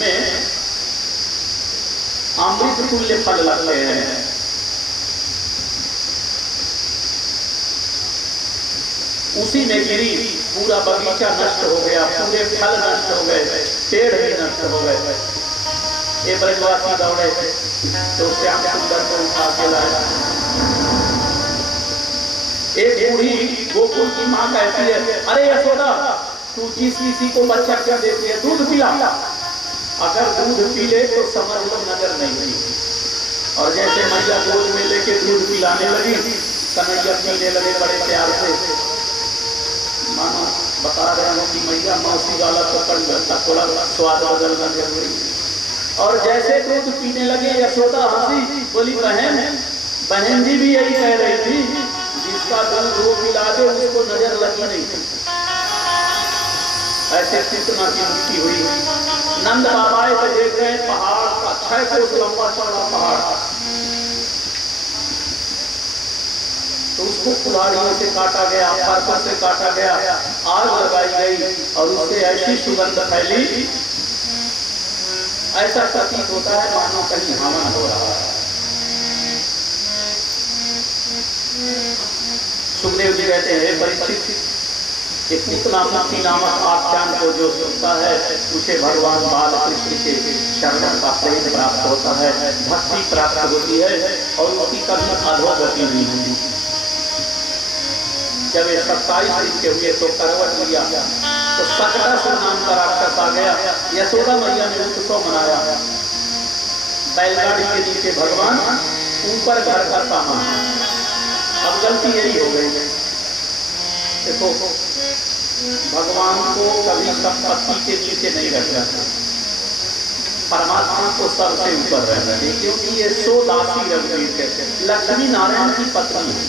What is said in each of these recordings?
में अमृत तुल्य फल लगते हैं। उसी में गिरी, पूरा बगीचा नष्ट हो गया, पूरे फल नष्ट हो गए, पेड़ भी नष्ट हो गए। ये ब्रजवासी दौड़े तो श्याम सुंदर को उठा के लाया। एक बूढ़ी गोकुल की माँ कहती है, अरे यशोदा, तू जिस किसी को बच्चा क्या देती है, दूध पिला। अगर दूध पी ले तो समझ लो नजर नहीं थी। और जैसे मैया गोद में लेके दूध पिलाने लगी, कन्हैया पीने लगे बड़े प्यार से। मानो बता रहे हो कि मैया मौसी वाला तो कर जाता, थोड़ा स्वाद बदलना जरूरी। और जैसे दूध पीने लगे यशोदा हंसी, बोली बहन जी भी यही कह रही थी, जिसका दूध वो पिला दे उसको नजर लगी नहीं थी। ऐसे कितना की मुक्ति हुई। नंद बाबा को देख रहे पहाड़ का 6 कोस लंबा चौड़ा पहाड़, तो उसको कुल्हाड़ियों से काटा गया, फारकों से काटा गया, आग लगाई गई और उससे ऐसी सुगंध फैली, ऐसा प्रतीत होता है मानो कहीं हवन हो रहा है। सुखदेव जी कहते हैं, परीक्षित, पूतना मुक्ति नामक आख्यान को जो सुनता है उसे भगवान बाल कृष्ण के शरण का प्रेम प्राप्त होता है, भक्ति प्राप्त होती है और उसकी कभी अधोगति नहीं होती। जब ये 27 दिन के हुए तो करवट लिया तो सकटासुर नाम का राक्षस आ गया। यशोदा मैया ने उत्सव मनाया। बैलगाड़ी के नीचे भगवान, ऊपर घर का सामान। अब गलती यही हो गई। देखो, भगवान को कभी संपत्ति के नीचे नहीं रखना, परमात्मा को सबसे ऊपर रहना है, क्योंकि ये 100 दासी रघुवीर कहते हैं। लक्ष्मी नारायण की पत्नी है,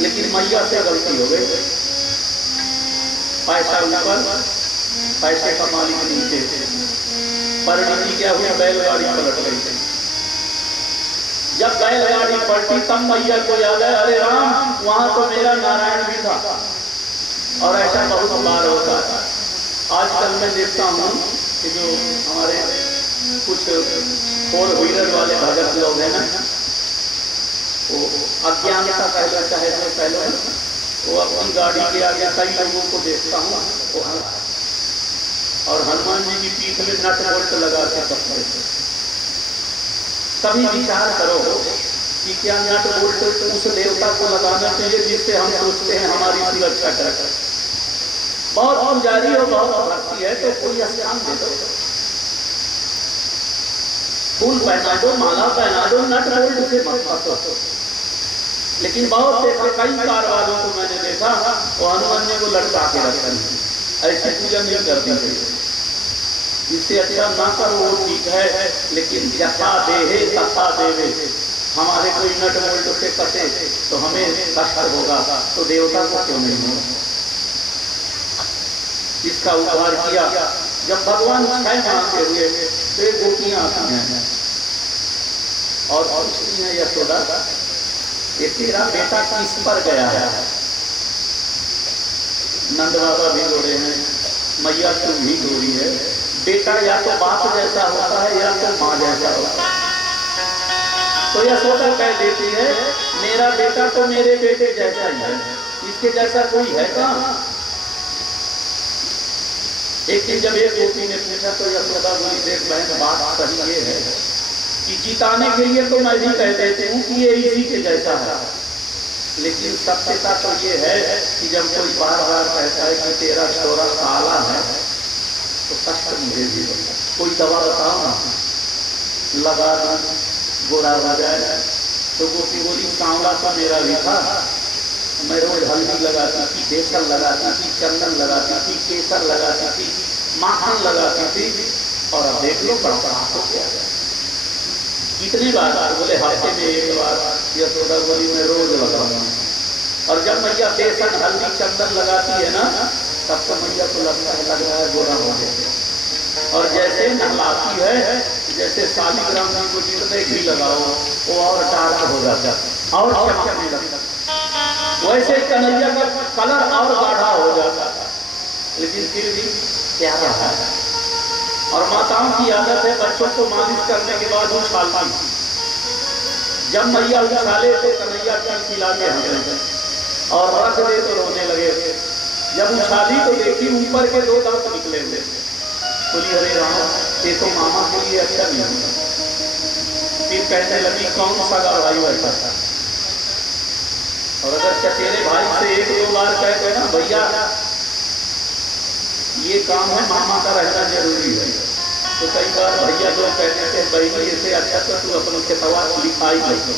लेकिन मैया से गलती हो गई। पैसा ऊपर, पैसे का मालिक नीचे। परिणति क्या हुई, बैलगाड़ी पलट गई। जब बैलगाड़ी पलटी तब मैया को याद है, अरे राम, वहां तो मेरा नारायण भी था। और ऐसा बहुत बार होता है। आजकल मैं देखता हूँ कि जो हमारे कुछ 4 व्हीलर वाले भगत लोग हैं ना, वो अज्ञानता पहले चाहे जो पहले, वो अपनी गाड़ी के आगे कई लोगों को देखता हूँ और हनुमान जी की पीठ में नट बोल्ट लगा के सकते थे। कभी विचार करो कि क्या नट बोल्ट उस देवता को लगाना चाहिए जिससे हम सोचते हैं हमारी सुरक्षा करे। बहुत पुजारी हो, बहुत भक्ति है तो कोई स्थान दे दो, फूल पहना दो, माला पहना दो, नट बोल्ट से मत फंसो। लेकिन बहुत से कई कार वालों को मैंने देखा, वो हनुमान जी को लटका के रखते हैं, ऐसी पूजा नहीं करती है। इससे अच्छा ना करो वो ठीक है, लेकिन यथा देहे तथा देवे। हमारे कोई नट बोल्ट से कटे तो हमें कष्ट होगा, तो देवता को क्यों नहीं होगा। इसका उद्धार किया। जब भगवान 6 माह के हुए तो एक गोपियां आती हैं और पूछती हैं, यशोदा, ये तेरा बेटा किस पर गया है। नंद बाबा भी रो रहे हैं, मैया तुम भी रो रही है। बेटा या तो बाप जैसा होता है या तो माँ जैसा होता है। तो यशोदा कह देती है, मेरा बेटा तो मेरे बेटे जैसा ही है, इसके जैसा कोई है कहाँ। एक दिन जब एक गोपी ने पूछा तो यशोदा बोली, देख बहन, बात सही ये है कि जिताने के लिए तो मैं भी कह देती हूँ कि ये इसी के जैसा है, लेकिन सत्यता तो ये है कि जब कोई बार बार कहता है कि तेरा छोरा काला है तो कष्ट मुझे भी होता है। कोई दवा बताओ ना, लगा गोरा हो जाए। तो गोपी बोली, सांवला तो मेरा भी था, मैं रोज हल्दी लगाती थी, बेसन लगाती थी, चंदन लगाती थी, केसर लगाती थी, माखन लगाती थी, और अब देख लो बड़ा हो गया। कितनी बार? बोले हफ्ते में 1 बार। यशोदा बोली, मैं रोज लगाऊंगा। और जब मैया बेसन हल्दी चंदन लगाती है ना, तब तो मैया को लगता है लग रहा है गोरा हो गया। और जैसे नहलाती है, जैसे शालिग्राम जी को जितने घी लगाओ वो और डार्क हो जाता है और चमकने लगता है, वैसे कन्हैया का कलर और गाढ़ा हो जाता है। लेकिन फिर भी क्या रहा है। और माताओं की आदत है बच्चों को मालिश करने के बाद उछालती। जब मैया उछाले तो कन्हैया खिला के हंसे और रख दे तो रोने लगे। जब उछाली तो देखी ऊपर के 2 दांत निकले हुए। बोली अरे राम, ये तो मामा के लिए अच्छा नहीं होता। फिर कहने लगी कौन सगा भाई बैठा था। और अगर चचेरे भाई से 1-2 बार कहते ना भैया ये काम है मामा का रहना जरूरी है, तो कई बार भैया लोग कहते थे बहनी ऐसे अच्छा तो तू अपने खेतवा लिखाई लो।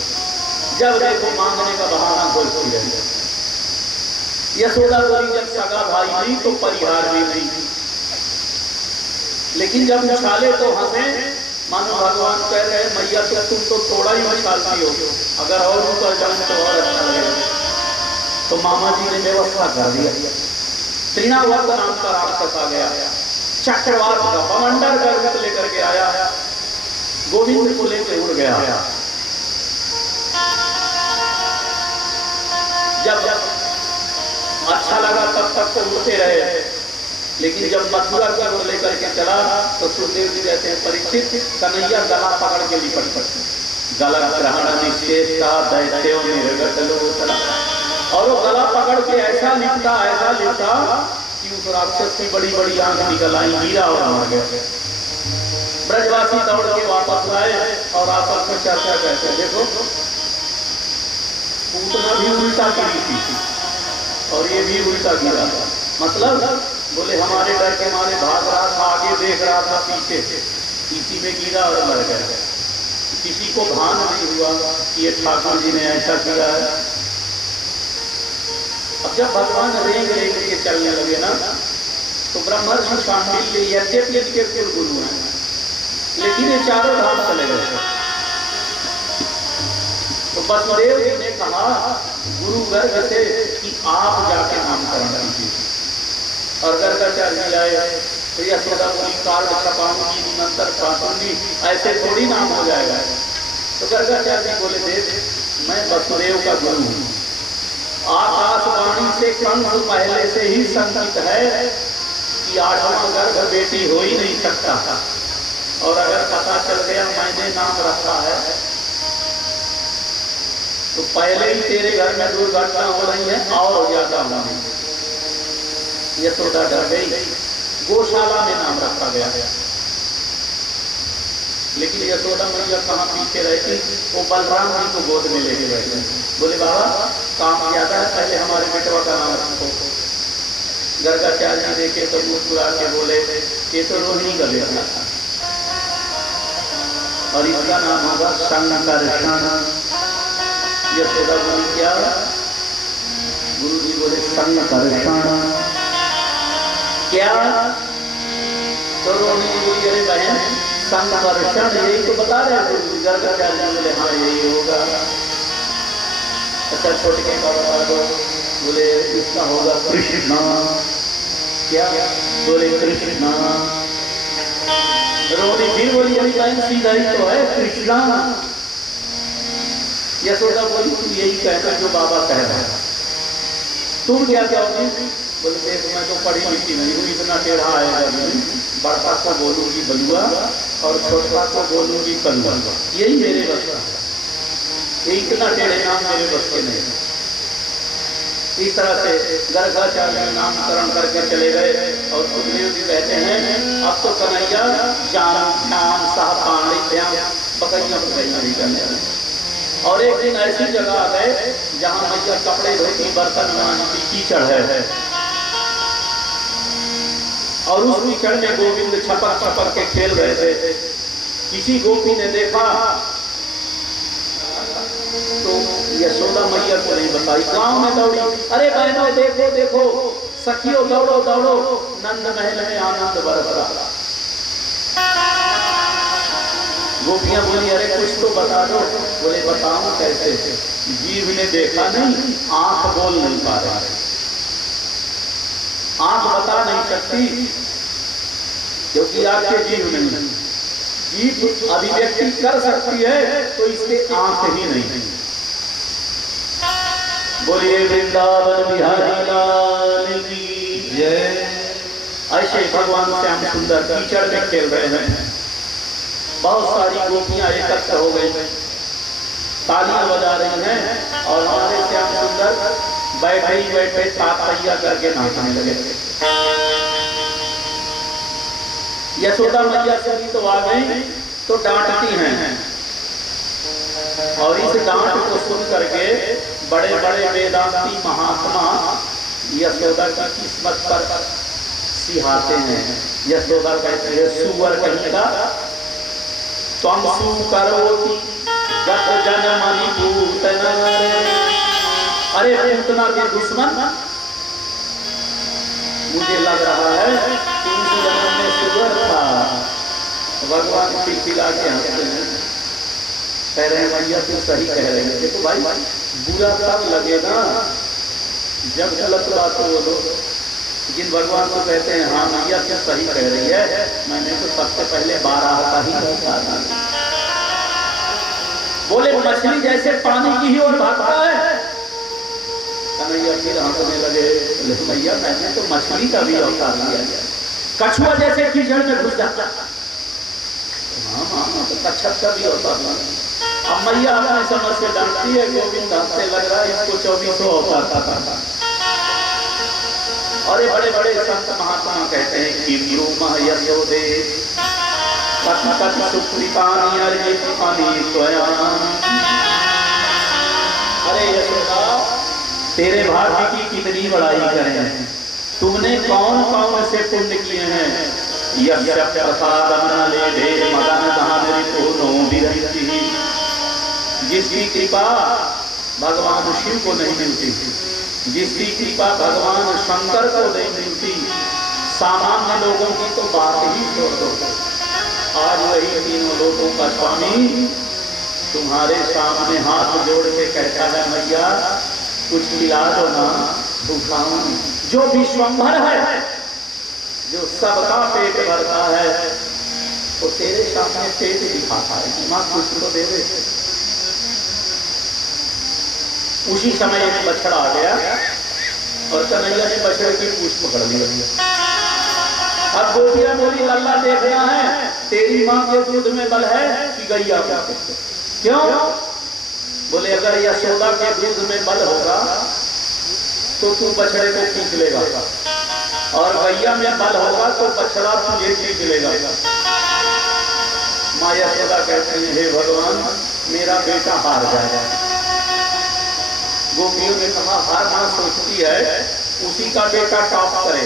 जब देखो मांगने का बहाना खोजती रही। यशोदा बोली जब सगा भाई नहीं तो परिहार भी नहीं। लेकिन जब उछाले तो हंसे, मानो भगवान कह रहे हैं मैया तो तुम तो थोड़ा ही उछालती हो, अगर और ऊपर जाए तो और अच्छा लगेगा। तो मामा जी ने व्यवस्था कर दिया। तृणावर्त नाम का राक्षस आ गया, चक्रवात का बमंडर का रूप लेकर के आया, गोविंद को लेकर उड़ गया। जब अच्छा लगा तब तक तो उड़ते रहे, लेकिन जब मथुरा की ओर लेकर के चला तो सुखदेव जी कहते हैं परीक्षित कन्हैया गला पकड़ के लिपट पड़ते, गला ग्रहण निश्चेष्टा दैत्यो निर्गत लोचना। और वो गला पकड़ के ऐसा लिपटा कि उस राक्षस की बड़ी बड़ी आंख निकल आई, गिरा और मर गया। ब्रजवासी दौड़ के वापस आए और आपस में चर्चा करते हैं देखो पूतना भी उल्टा गिरी थी और ये भी उल्टा गिरा था। मतलब बोले हमारे डर के मारे भाग रहा था, आगे देख रहा था, पीछे इसी में गिरा और मर गया। किसी को भान नहीं हुआ कि ये ठाकुर जी ने ऐसा किया है। अब जब भगवान रेंग के चलने लगे ना तो ब्रह्मर्षि शांडिल्य यद्यपि इनके कुल गुरु हैं, लेकिन ये चारों धाम चले गए। तो वसुदेव जी ने कहा गुरु गर्ग से कि आप जाके नामकरण कीजिए। और गर्गाचार्य जी आए तो यशोदा बोली कार्ड छपाऊंगी, निमंत्रण पाऊंगी, ऐसे थोड़ी नाम हो जाएगा। तो गर्गाचार्य जी बोले देव मैं वसुदेव का गुरु हूँ, आकाशवाणी से कंस पहले से ही संकित है कि 8वां गर्भ बेटी हो ही नहीं सकता, और अगर पता चल गया मैंने नाम रखा है तो पहले ही तेरे घर में दुर्घटना हो रही है और ज्यादा होगी। यशोदा डर गई, गौशाला में नाम रखा गया। लेकिन यशोदा मैया कहाँ पीछे रहती, वो बलराम जी को गोद में लेके बैठे। बोले बाबा काम ज्यादा है, पहले हमारे बेटवा का नाम रखो। गर्गाचार्य जी देखे तो मुस्कुरा के बोले ये तो रोहिणी का बेटा था और इसका नाम होगा संकर्षण। यशोदा बोली क्या? गुरु जी बोले संकर्षण क्या? तो रोहिणी जी बोली अरे बहन संकर्षण यही तो बता रहे हैं गुरु जी। गर्गाचार्य बोले हाँ यही होगा। अच्छा छोटे के का बता दो। बोले इसका होगा कृष्णा। क्या? बोले कृष्णा। रोहिणी फिर बोली अरे बहन सीधा ही तो है कृष्णा। यशोदा बोली तू यही कहना जो बाबा कह रहा है, तुम क्या कहोगी? बोले देख मैं तो पढ़ी लिखी नहीं हूँ, इतना टेढ़ा आएगा नहीं। बड़का को बोलूंगी बलुआ और छोटा को बोलूंगी कलुआ, यही मेरे बस का है। इतना टेढ़े नाम मेरे बस के नहीं। इस तरह से गर्गाचार्य नामकरण करके चले गए। और सुखदेव जी कहते हैं अब तो कन्हैया जान श्याम साह पांडित्याम बकैया नहीं करने लगे। और एक दिन ऐसी जगह आ गए जहाँ मैया कपड़े धोती, बर्तन मांजती, कीचड़ है। और उस कीचड़ में गोविंद छपक छपक के खेल रहे थे। किसी गोपी ने देखा तो यशोदा मैया को नहीं बताई, गांव में दौड़ी, अरे बहनों देखो देखो, सखियों दौड़ो दौड़ो, नंद महल में आनंद बरस रहा। गोपियां बोली अरे कुछ तो बता दो। बोले बताऊं कैसे? जीव ने देखा नहीं, आंख बोल नहीं पा रही, आंख बता नहीं सकती क्योंकि आपके जीव नहीं। जीव अभिव्यक्ति कर सकती है तो इसके आंख ही नहीं। बोलिए वृंदावन बिहारी लाल की जय। ऐसे भगवान श्याम सुंदर कीचड़ में खेल रहे हैं। बहुत सारी गोपियां एकत्र हो गई, तालियां बजा रही हैं और हमारे श्याम सुंदर बैठे ही बैठे तातैया करके नाचने लगे। यशोदा मैया सभी तो आ गई तो डांटती हैं और इस डांट को सुन करके बड़े बड़े वेदांती महात्मा यशोदा की किस्मत पर सिहाते हैं। यशोदा कहते हैं सुअर कहेगा त्वं सुकरोति गत जनमनि पूतना। अरे पूतना के दुश्मन, मुझे लग रहा है कि इस जन्म में सुअर था। भगवान खिलखिला के हंसते हैं, कह रहे हैं भैया तू सही कह रहे हैं। देखो भाई बुरा तब लगेगा जब गलत बात बोलो, लेकिन भगवान को कहते हैं हाँ भैया तू सही कह रही है, मैंने तो सबसे पहले 12 का ही कहा था। बोले मछली जैसे पानी की ही ओर भागता है। कन्हैया फिर हंसने लगे, भैया मैंने तो मछली का भी अवतार लिया। कछुआ जैसे कीचड़ में घुस जाता, हाँ तो कच्छप का भी अवतार लिया। अब मैया अपने समझ से डांटती है, गोविंद हंसने लग रहा है, इसको 2400 अवतार था। और बड़े बड़े संत महात्मा कहते हैं कि यशोदे सुकृतानि अर्जितानि त्वया। अरे यशोदा तेरे भाग्य की कितनी बड़ाई करें, तुमने कौन कौन से पुण्य किए हैं। यस्य प्रसादं लेभे मदन धारितो विरहिति। जिसकी कृपा भगवान शिव को नहीं मिलती, जिसकी कृपा भगवान शंकर को नहीं मिलती, सामान्य लोगों की तो बात ही छोड़ दो। आज वही तीनों लोगों का स्वामी तुम्हारे सामने हाथ जोड़ के कहता है मैया कुछ खिला दो ना, भूखा हूं। जो विश्वंभर है, जो सबका पेट भरता है, वो तेरे सामने पेट दिखाता है, मां कुछ तो दे दे। उसी समय एक बछड़ा आ गया और कन्हैया ने बछड़े की पूंछ पकड़ ली। अब गोपियां बोली लल्ला देखना है तेरी माँ के दूध में बल है कि गैया का। क्यों? बोले अगर यशोदा के दूध में बल होगा तो तू बछड़े को खींच लेगा, और गैया में बल होगा तो बछड़ा तुझे खींच लेगा। माँ यशोदा कहते हैं हे भगवान मेरा बेटा हार जाएगा। गोपियों ने कहा हर माँ सोचती है उसी का बेटा टॉप करे,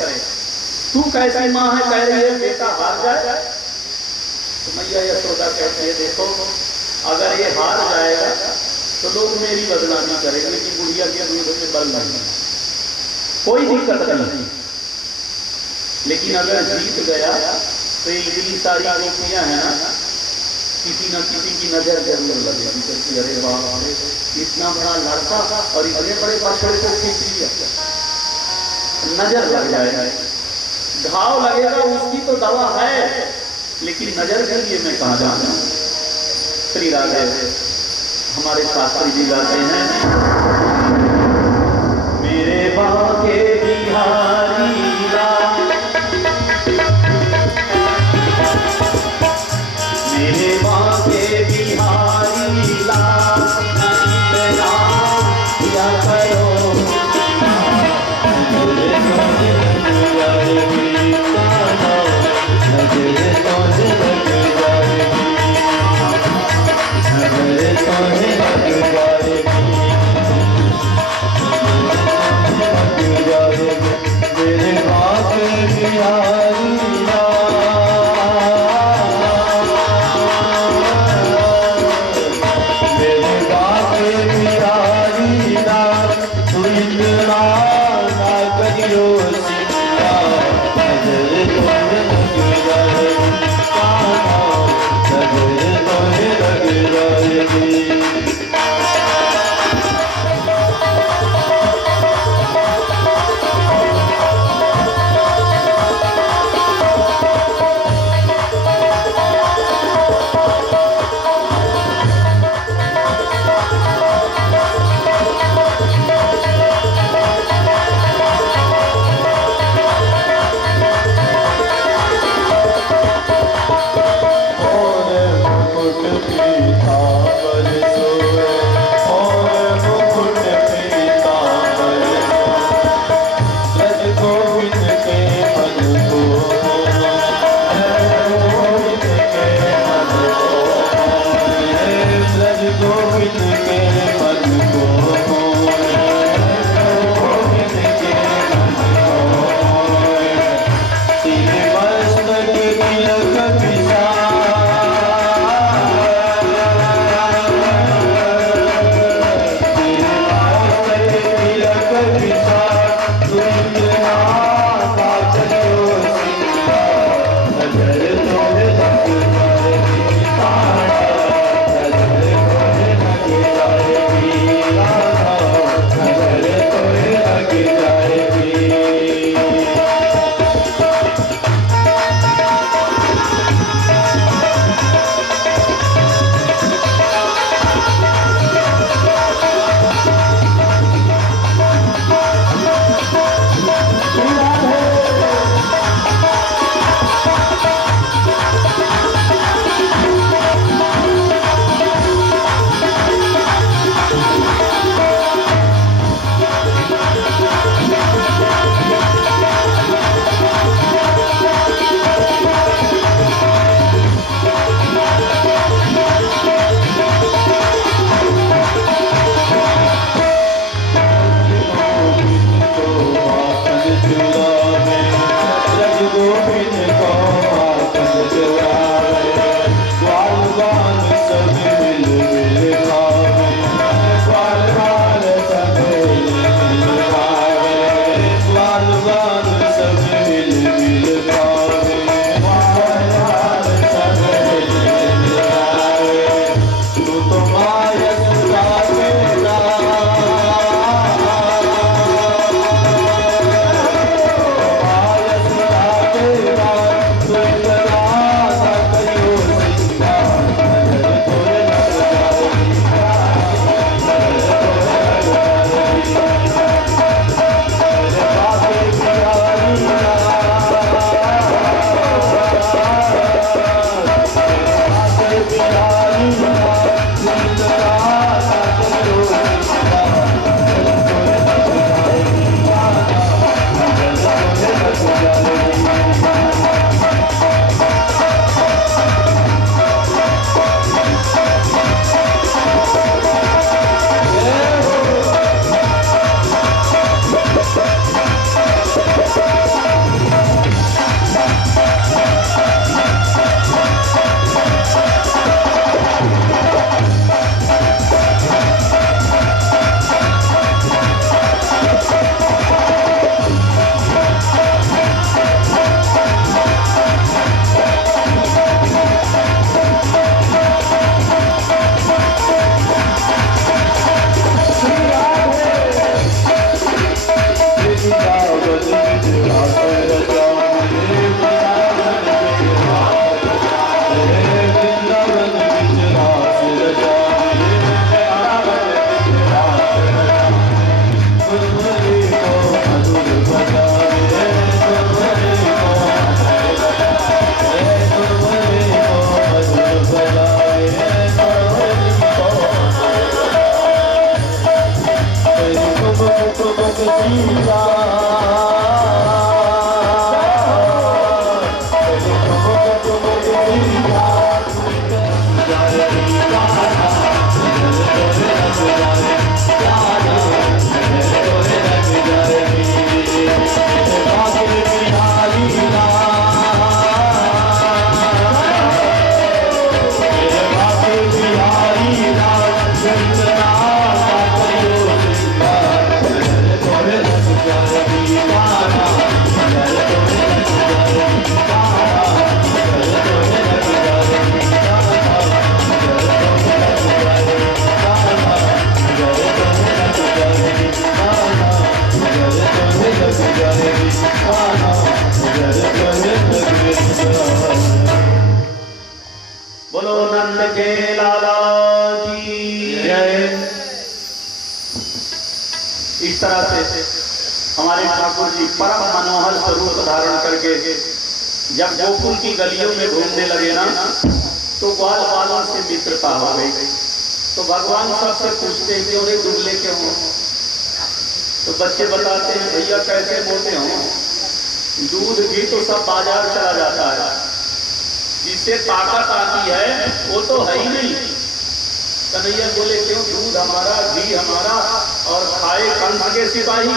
तू कैसी माँ है कह रही है बेटा हार जाए। तो मैया यशोदा कहती है देखो अगर ये हार जाएगा तो लोग मेरी बदनामी करेंगे, लेकिन बुढ़िया के दूध में बल नहीं, कोई दिक्कत नहीं। लेकिन अगर जीत गया तो इतनी सारी गोपियां हैं ना, किसी न किसी की नजर जरूर लगेगी। अरे वाह इतना बड़ा लड़का और इतने बड़े बछड़े को खींच लिया, नजर लग जाएगा, घाव लगेगा। उसकी तो दवा है लेकिन नजर के लिए मैं कहाँ जाऊँ। श्री राधे हमारे शास्त्री जी गाते हैं मेरे बाके बिहारी मेरे बाके बिहारी लाल या करो Yeah. के लाला की जय। इस तरह से हमारे ठाकुर जी परम मनोहर स्वरूप धारण करके जब गोकुल की गलियों में घूमने लगे ना, तो ग्वाल वालों से मित्रता हो गई। तो भगवान सबसे पूछते हैं कि अरे दुबले क्यों हो? तो बच्चे बताते हैं भैया कैसे मोटे हो, दूध घी तो सब बाजार चला जाता है, जिससे ताकत आती है वो तो है ही नहीं। कन्हैया बोले क्यों? दूध हमारा, घी हमारा, और खाए कंस के सिपाही।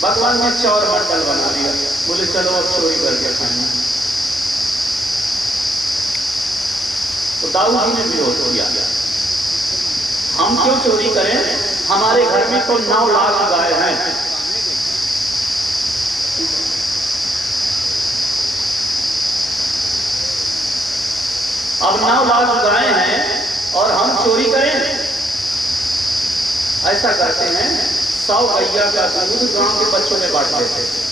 भगवान ने चौर मंडल बना दिया, बोले चलो अब चोरी करके खाएंगे। तो दाऊद जी ने विरोध किया, हम क्यों चोरी करें, हमारे घर में तो 9 लाख गाय हैं। अब 9 लाख गाय हैं और हम चोरी करें? ऐसा करते हैं, 100 गैया का दूध गांव के बच्चों में बांट देते थे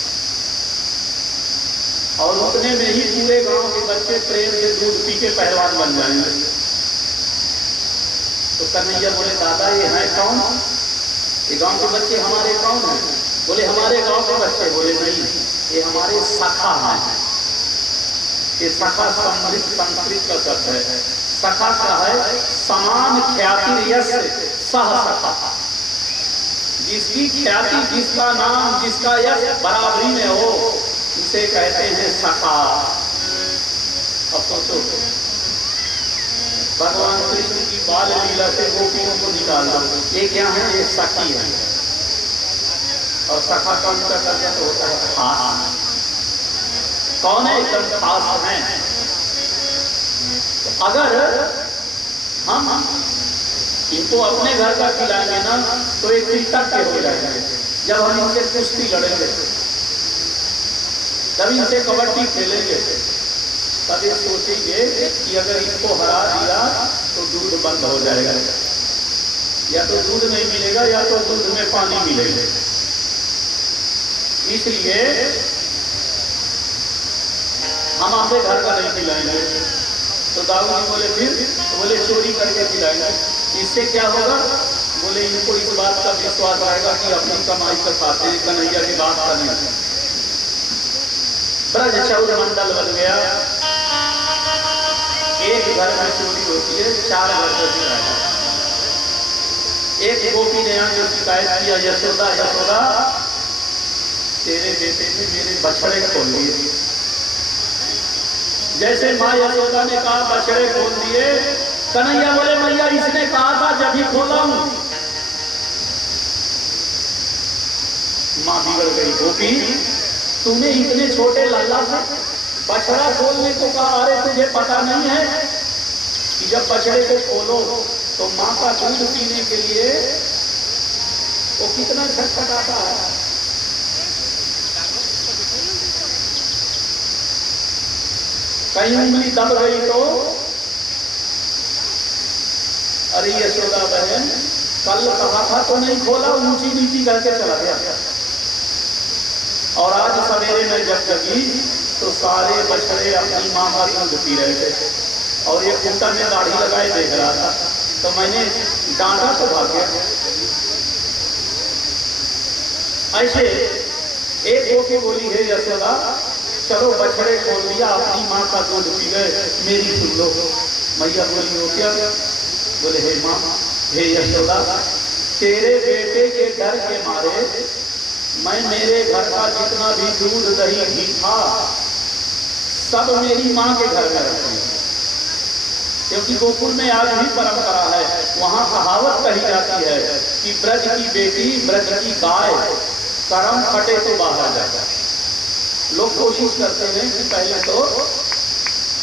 और उतने में ही पूरे गांव के बच्चे प्रेम से दूध पी के पहलवान बन जाएंगे। तो कन्हैया बोले दादा ये हैं कौन? ये गांव के बच्चे हमारे कौन हैं? बोले हमारे गांव के बच्चे। बोले नहीं, ये हमारे सखा हैं। ये सखा संस्कृत का शब्द है। सखा का है समान ख्याति यश सह सखा, जिसकी ख्याति, जिसका नाम, जिसका यश बराबरी में हो, उसे कहते हैं सखा। अब सोचो, भगवान कृष्ण की बाल लीला से गोपियों को निकाल दो, ये क्या है? ये सखी है। और सखा का उनका कर्म तो होता है खास। कौन है? एकदम खास है। तो अगर हम इनको अपने घर का खिलाएंगे ना, तो एक कृतज्ञ हो जाएंगे। जब हम इनसे कुश्ती लड़ेंगे, जब इनसे कबड्डी खेलेंगे, तब ये सोचेंगे कि अगर इसको हरा दिया तो दूध बंद हो जाएगा, या तो दूध नहीं मिलेगा या तो दूध में पानी मिलेगा। इसलिए हम आपके घर का नहीं खिलाएंगे। तो दाऊद जी बोले फिर? तो बोले चोरी करके खिलाएंगे। इससे क्या होगा? बोले इनको इस बात का विश्वास आएगा कि अपनी कमाई का खाते हैं, कन्हैया की बात का नहीं। ब्रज चौर मंडल बन गया। एक घर में चोरी होती है, 4 घर में शिकायत। एक गोपी ने आके शिकायत किया, यशोदा यशोदा तेरे बेटे ने मेरे बछड़े खोल दिए। जैसे माँ यशोदा ने कहा बछड़े खोल दिए, कन्हैया बोले मैया इसने कहा था जब ही खोला हूं। माँ बिगड़ गई, गोपी तूने इतने छोटे लल्ला से बछड़ा खोलने को कहा? अरे तुझे पता नहीं है कि जब बछड़े को खोलो तो माँ का दूध पीने के लिए वो कितना छटपटाता है। कहीं उंगली दब गई तो अरे यशोदा बहन कल कहा था तो नहीं खोला, ऊंची नीची करके चला गया। और आज सवेरे में जब जगी तो सारे बछड़े अपनी माँ का दूध पी रहे थे और ये कुत्ता में दाढ़ी लगाए देख रहा था। तो मैंने डांटा तो भाग गया। ऐसे एक गोपी बोली है यशोदा चलो बछड़े खोल दिया, अपनी माँ का दूध पी गए, मेरी सुन लो। मैया बोली हो क्या? बोले हे माँ, हे यशोदा, तेरे बेटे के डर के मारे मैं मेरे घर का जितना भी दूध दही घी था सब मेरी माँ के घर में रखती हूँ। क्योंकि गोकुल में आज भी परंपरा है, वहाँ कहावत कही जाती है कि ब्रज की बेटी ब्रज की गाय, कर्म फटे तो बाहर जाता है। लोग कोशिश करते हैं कि पहले तो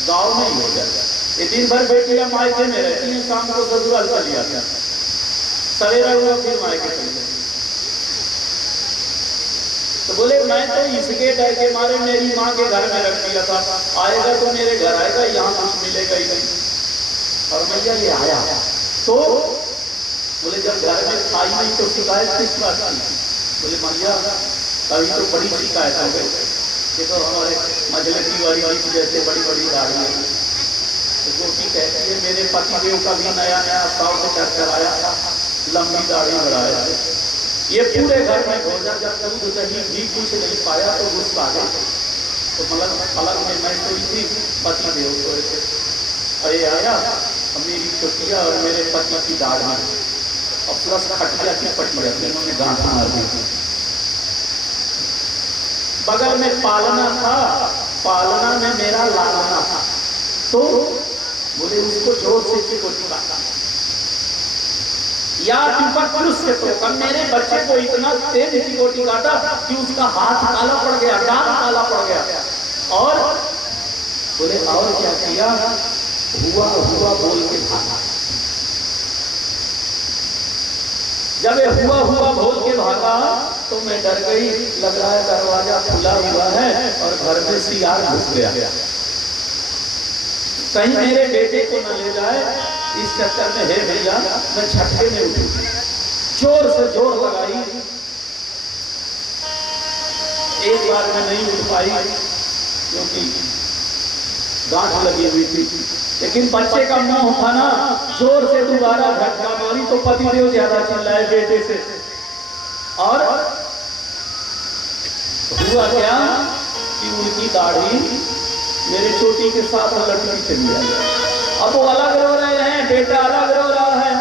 गांव में ही हो जाए। ये दिन भर बेटियां मायके में रहती हैं, शाम को ससुराल चली जाती हैं, सवेरा हुआ फिर मायके चली जाती। तो बोले मैं तो इसके डर के मारे मेरी माँ के घर में रख दिया था, आएगा तो मेरे घर आएगा, यहाँ कुछ मिलेगा ही नहीं। और मैया ये आया तो बोले जब घर में खाई नहीं तो शिकायत किस बात की? बोले मैया कभी तो बड़ी शिकायत हो गई। ये तो हमारे मजलती वाली वाली जैसे बड़ी बड़ी गाड़ी है। तो गोपी कहती है मेरे पति देव का भी नया नया साउथ कर कराया था, लंबी दाढ़ी बढ़ाया है। ये पूरे घर में भोजन जब दूध दही घी कुछ नहीं पाया तो गुस्सा आ गया। तो पलक में मैं सोई थी, पति देव सोए थे। अरे आया मेरी छुट्टियाँ और मेरे पति की दाढ़ी और प्लस खटिया की पटिया तीनों ने गांठ मार दी। बगल में पालना था, पालना में मेरा लालना था, तो बोले उसको जोर से चिकोटी काटा या से तो मेरे बच्चे को इतना तेज चिकोटी काटा कि उसका हाथ काला पड़ गया, दांत काला पड़ गया। और बोले और क्या किया, हुआ हुआ बोल के भागा। जब ये हुआ हुआ बोल के भागा तो मैं डर गई, लग रहा है दरवाजा खुला हुआ है और घर में सियार घुस गया, कहीं मेरे बेटे को न ले जाए। इस चक्कर में हे भैया मैं झटके में उठी, जोर से जोर लगाई, एक बार में नहीं उठ पाई क्योंकि गांठ लगी हुई थी, लेकिन बच्चे का मुंह था ना, जोर से दोबारा झटका मारी तो पति देव ज्यादा चिल्लाए बेटे से। और हुआ क्या कि उनकी दाढ़ी मेरे चोटी के साथ लटकी चली आई। अब वो अलग रो रहे हैं, बेटा अलग रो रहा है।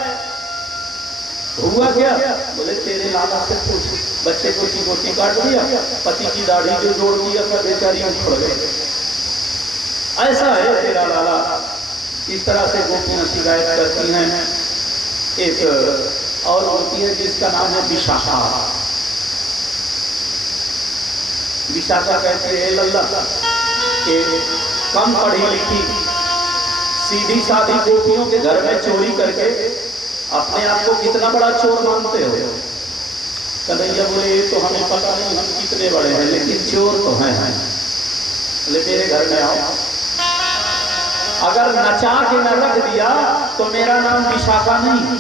हुआ क्या, बोले तेरे लाला से पूछ, बच्चे को चिकोटी काट दिया, पति की दाढ़ी जो जोड़ दिया था बेचारी उखड़ गई। ऐसा है तेरा लाला। इस तरह से गोपियां शिकायत करती हैं। एक और होती है जिसका नाम है विशाखा। विशाखा कहते हैं लल्ला के कम पढ़ी लिखी सीधी सादी गोपियों के घर में चोरी करके अपने आप को कितना बड़ा चोर मानते हो। कन्हैया बोले ये तो हमें पता नहीं हम कितने बड़े हैं, लेकिन चोर तो हैं। बोले मेरे घर में आओ, अगर नचा के न रख दिया तो मेरा नाम विशाखा नहीं।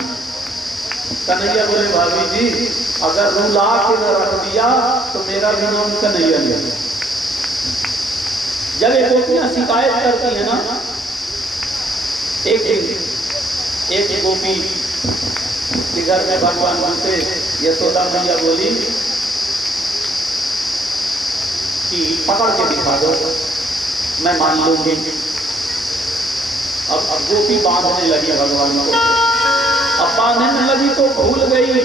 कन्हैया बोले भाभी जी अगर रुला के न रख दिया तो मेरा भी नाम कन्हैया नहीं। जब ये गोपियां शिकायत करती है ना, एक गोपी के घर में भगवान से यशोदा मैया बोली कि पकड़ के दिखा दो मैं मान लूंगी। अब गोपी बांधने लगी भगवान को, अब बांधने लगी तो भूल गई,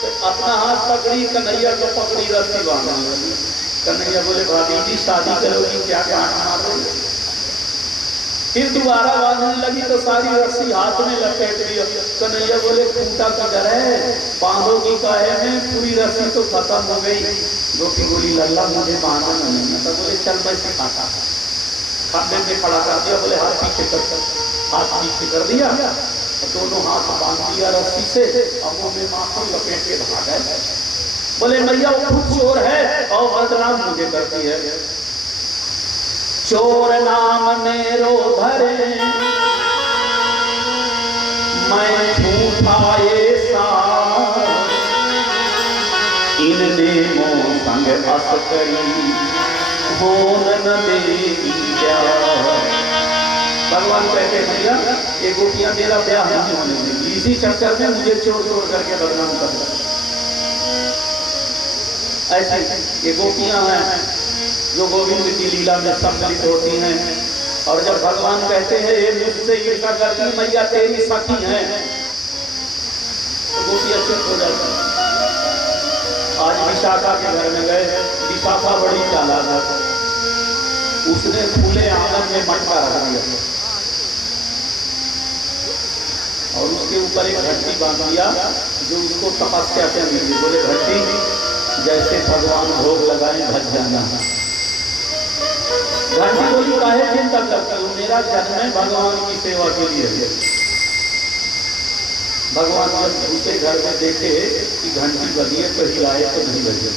तो अपना हाथ पकड़ी, कन्हैया को पकड़ी, रस्सी बांधने लगी। कन्हैया बोले भाभी जी शादी करोगी क्या, गांठ मार रही। फिर दोबारा बांधने लगी तो सारी रस्सी हाथ में लपेट दिया। कन्हैया बोले खूंटा किधर है, बांधोगी काहे में, पूरी रस्सी तो खत्म हो गई। गोपी बोली लल्ला मुझे बांधना नहीं है। तो बोले चल मैं सिखाता, खंबे में खड़ा कर दिया। बोले हाथ पीछे कर दिया, दोनों हाथ बांध दिया रस्सी से, अब मुंह में माखन लपेट के भाग गए। बोले मैया वो खुद चोर है और बदनाम मुझे करती है। चोर नाम मेरो धरे मैं झूठा ऐसा, इनने मोह संग अस करी होन न देगी क्या। भगवान कहते हैं भैया ये गोपियां मेरा ब्याह नहीं होने देगी, इसी चक्कर में मुझे चोर चोर करके बदनाम कर रहा। ऐसी ये गोपियां हैं जो गोविंद की लीला में सम्मिलित होती हैं। और जब भगवान कहते हैं ये मुझसे ईर्षा करती मैया तेरी सखी है, तो गोपियां चुप हो जाती। आज विशाखा के घर में गए, विशाखा बड़ी चालाक है, उसने खुले आंगन में मटका रख दिया और उसके ऊपर एक घंटी बांध दिया जो उसको तपस्या से मिली। बोले घंटी जैसे भगवान भोग लगाए भज जाना। घंटी बोली काहे चिंता करती हूँ, मेरा जन्म है भगवान की सेवा के लिए। भगवान जब दूसरे घर में देखे कि घंटी बजी है तो हिलाए तो नहीं बजे,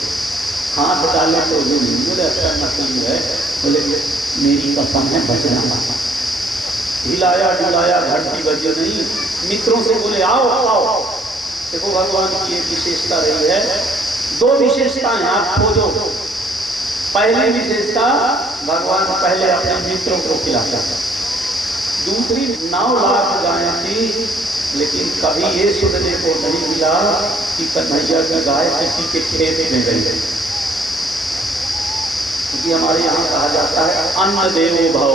हाथ डाले तो भी नहीं। बोले अच्छा नकली है, बोले मेरी कसम है बजना। हिलाया डुलाया घंटी बजे नहीं। मित्रों से बोले आओ आओ, देखो भगवान की एक विशेषता रही है, दो विशेषताएं आप खोजो। पहली विशेषता भगवान पहले अपने मित्रों को खिलाता था। दूसरी 9 लाख गायें थी, लेकिन कभी ये सुनने को नहीं मिला कि कन्हैया की गाय किसी के खेत में गई। क्योंकि हमारे यहाँ कहा जाता है अन्न देवो भव,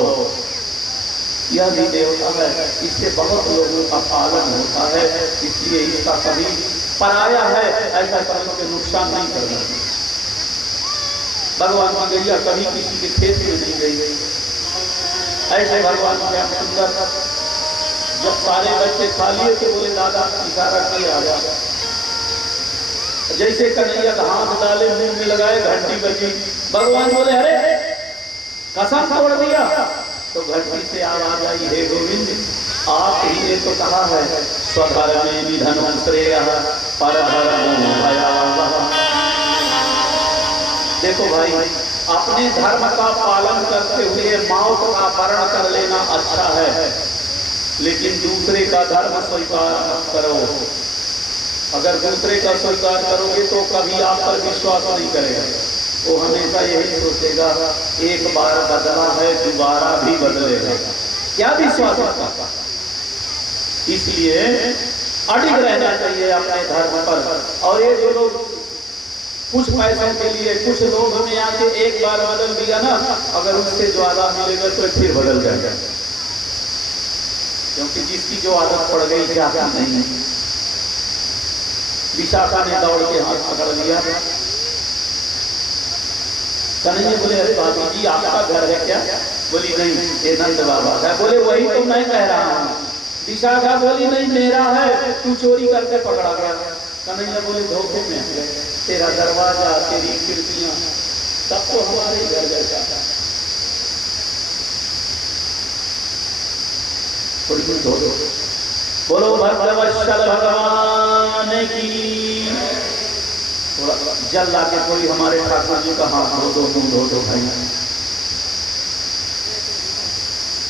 यह भी देवता है, इससे बहुत लोगों का पालन होता है, इसलिए इसका कभी पराया है ऐसा समझ के नुकसान नहीं करना। भगवान की गैया कभी किसी के खेत में नहीं गई। ऐसे भगवान क्या सुंदर, जब सारे बच्चे खा लिए तो बोले दादा इशारा किया आ जा। जैसे कन्हैया का हाथ डाले मुंह में लगाए, घंटी बजी, भगवान बोले अरे कसम तोड़ दिया। तो घंटी से आवाज आई, हे गोविंद आप ही ने तो कहा है स्वधर्मे निधनं श्रेयः परधर्मो भयावहः। देखो भाई, अपने धर्म का पालन करते हुए मौत का वर्ण कर लेना अच्छा है, लेकिन दूसरे का धर्म स्वीकार मत करो। अगर दूसरे का स्वीकार करोगे तो कभी आप पर विश्वास नहीं करेगा। वो हमेशा यही सोचेगा एक बार बदला है दोबारा भी बदलेगा, क्या विश्वास रखता। इसलिए अडिग रहना चाहिए अपने धर्म पर। और ये जो लोग कुछ पैसों के लिए, कुछ लोग हमें आके एक बार बदल दिया ना, अगर उससे जो आदत मिलेगा तो फिर बदल जाएगा, क्योंकि जिसकी जो आदत पड़ गई जाता नहीं। विशाखा ने दौड़ के हाथ पकड़ लिया। कन्हैया बोले अरे बाबू जी आपका घर है क्या? बोली नहीं, ये नंद बाबा है। बोले वही तो मैं कह रहा हूँ। विशाखा बोली नहीं मेरा है, तू चोरी करके पकड़ा गया। कन्हैया बोले धोखे में गए, तेरा दरवाजा तेरी खिड़कियां सब तो हमारे घर जैसा था। बोलो भद्रवत्सल भगवान की। जल लाके कोई हमारे ठाकुर जी का हाथ धो दो भाई।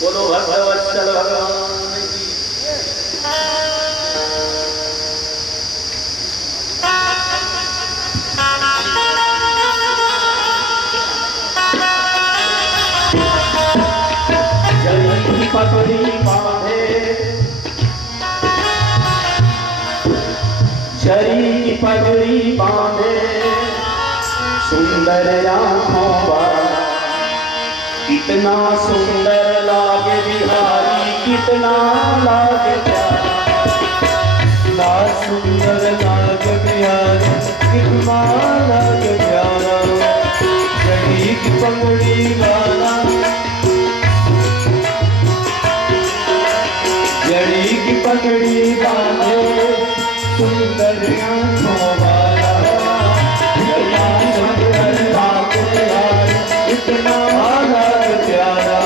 बोलो भद्रवत्सल भगवान की। जरी पगड़ी बांधे, जरी की पगड़ी बांधे, सुंदर आँखों वाला, कितना सुंदर लागे बिहारी, कितना लागे प्यारा, कितना सुंदर लागे बिहारी, कितना लागे प्यारा। जरी की पगड़ी वाला, जड़ी की पगड़ी बांधे, सुंदर आँखों वाला, कितना सुंदर लागे प्यारा, कितना लागे प्यारा।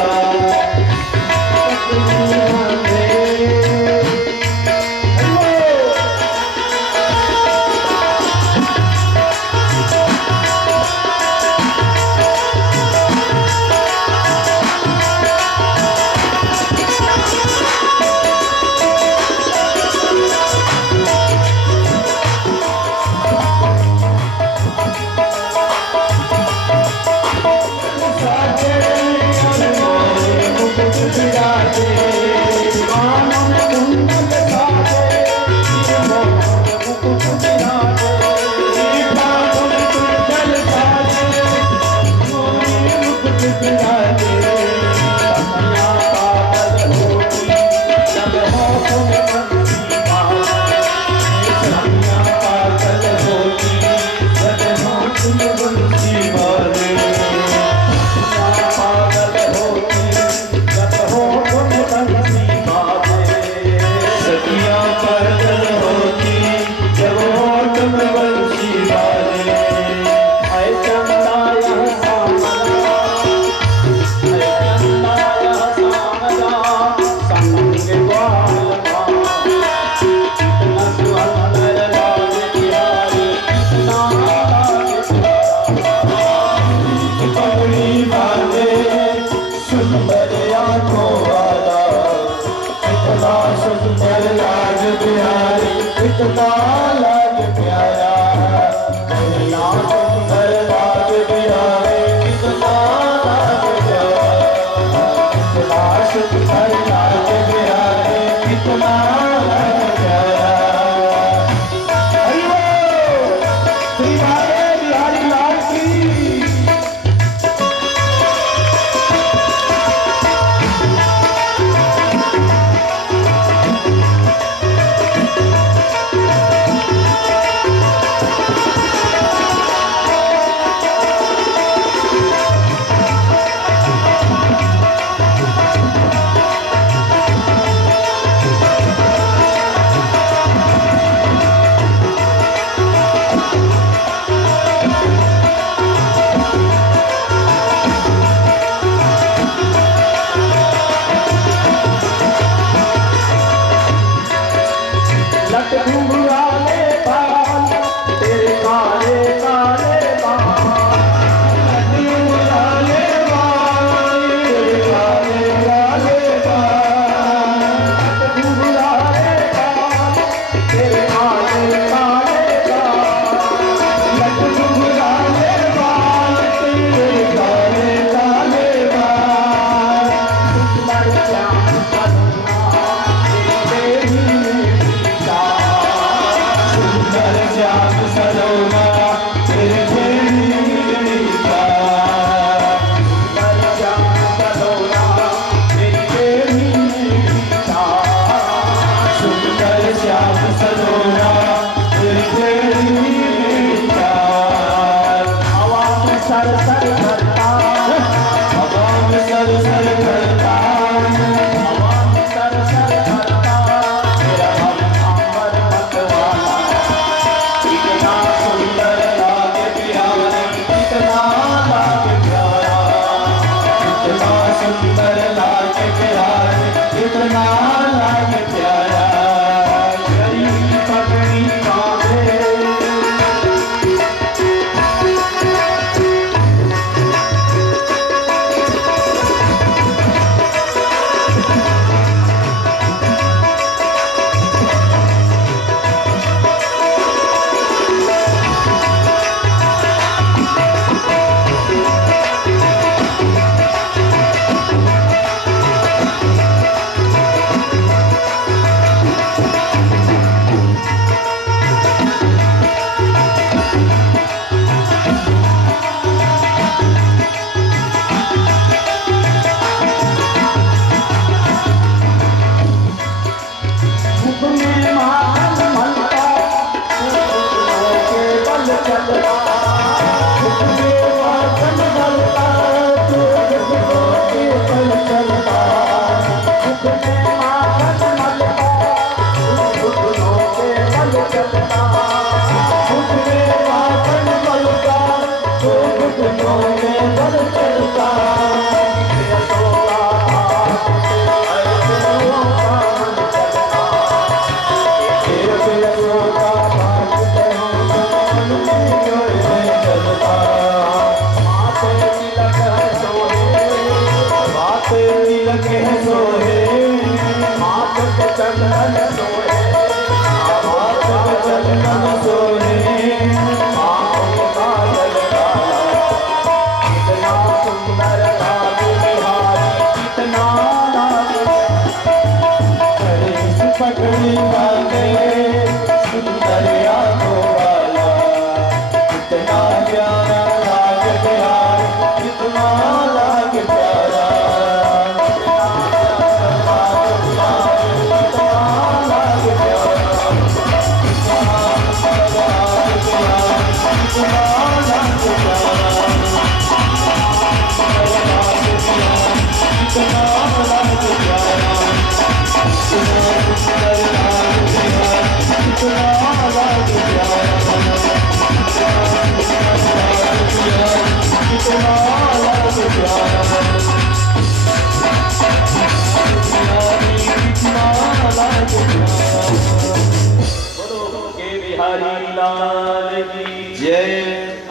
बोलो के बिहारी लाल की जय।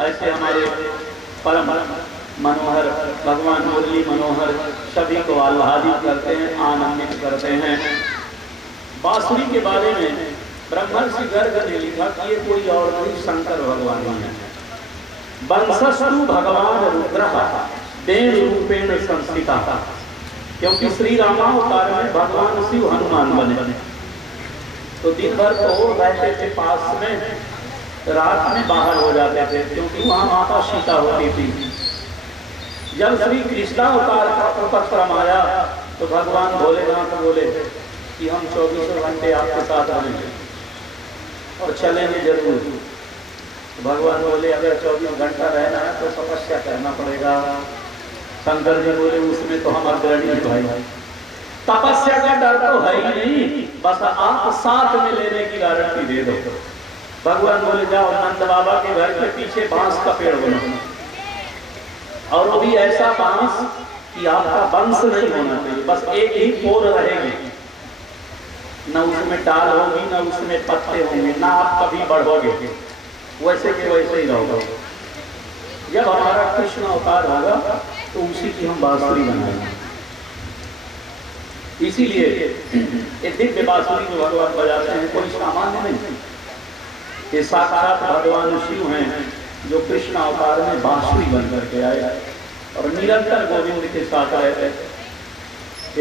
ऐसे हमारे परम मनोहर भगवान मुरली मनोहर सभी को आह्लादित करते हैं, आनंदित करते हैं। बांसुरी के बारे में ब्रह्मर्षि गर्ग ने लिखा कि ये कोई और नहीं शंकर भगवान है। वंशस्तु भगवान रुद्रः तेन रूपेण संस्थिता, क्योंकि श्री रामावतार में भगवान शिव हनुमान बने। तो दिन भर तो रहते थे पास में, रात में बाहर हो जाते थे, क्योंकि वहाँ माता सीता होती थी। जब श्री कृष्णावतार का उपक्रम आया तो भगवान भोलेनाथ बोले कि हम 24 घंटे आपके साथ रहेंगे और चलेंगे जरूर। तो भगवान बोले अगर 24 घंटा रहना है तो तपस्या करना पड़ेगा। शंकर जी बोले उसमें तो हम अग्रणी भाई, तपस्या का डर तो है ही नहीं, बस आप साथ में लेने की गारंटी दे दो। भगवान बोले जाओ नंद बाबा के घर के पीछे बांस का पेड़ बनाओ, और वो भी ऐसा बांस कि आपका वंश नहीं होना चाहिए, बस एक ही पोर रहेगी, न उसमें डाल होगी न उसमें पत्ते होंगे, ना आप कभी बढ़ोगे, वैसे के वैसे ही रहोगे। जब हमारा कृष्ण अवतार होगा तो उसी की हम बांसुरी बनाएंगे। इसीलिए एक दिव्य बांसुरी जो भगवान बजाते हैं कोई सामान्य नहीं, ये साक्षात भगवान शिव हैं जो कृष्ण अवतार में बांसुरी बन करके आए और निरंतर गोविंद के साथ रहते।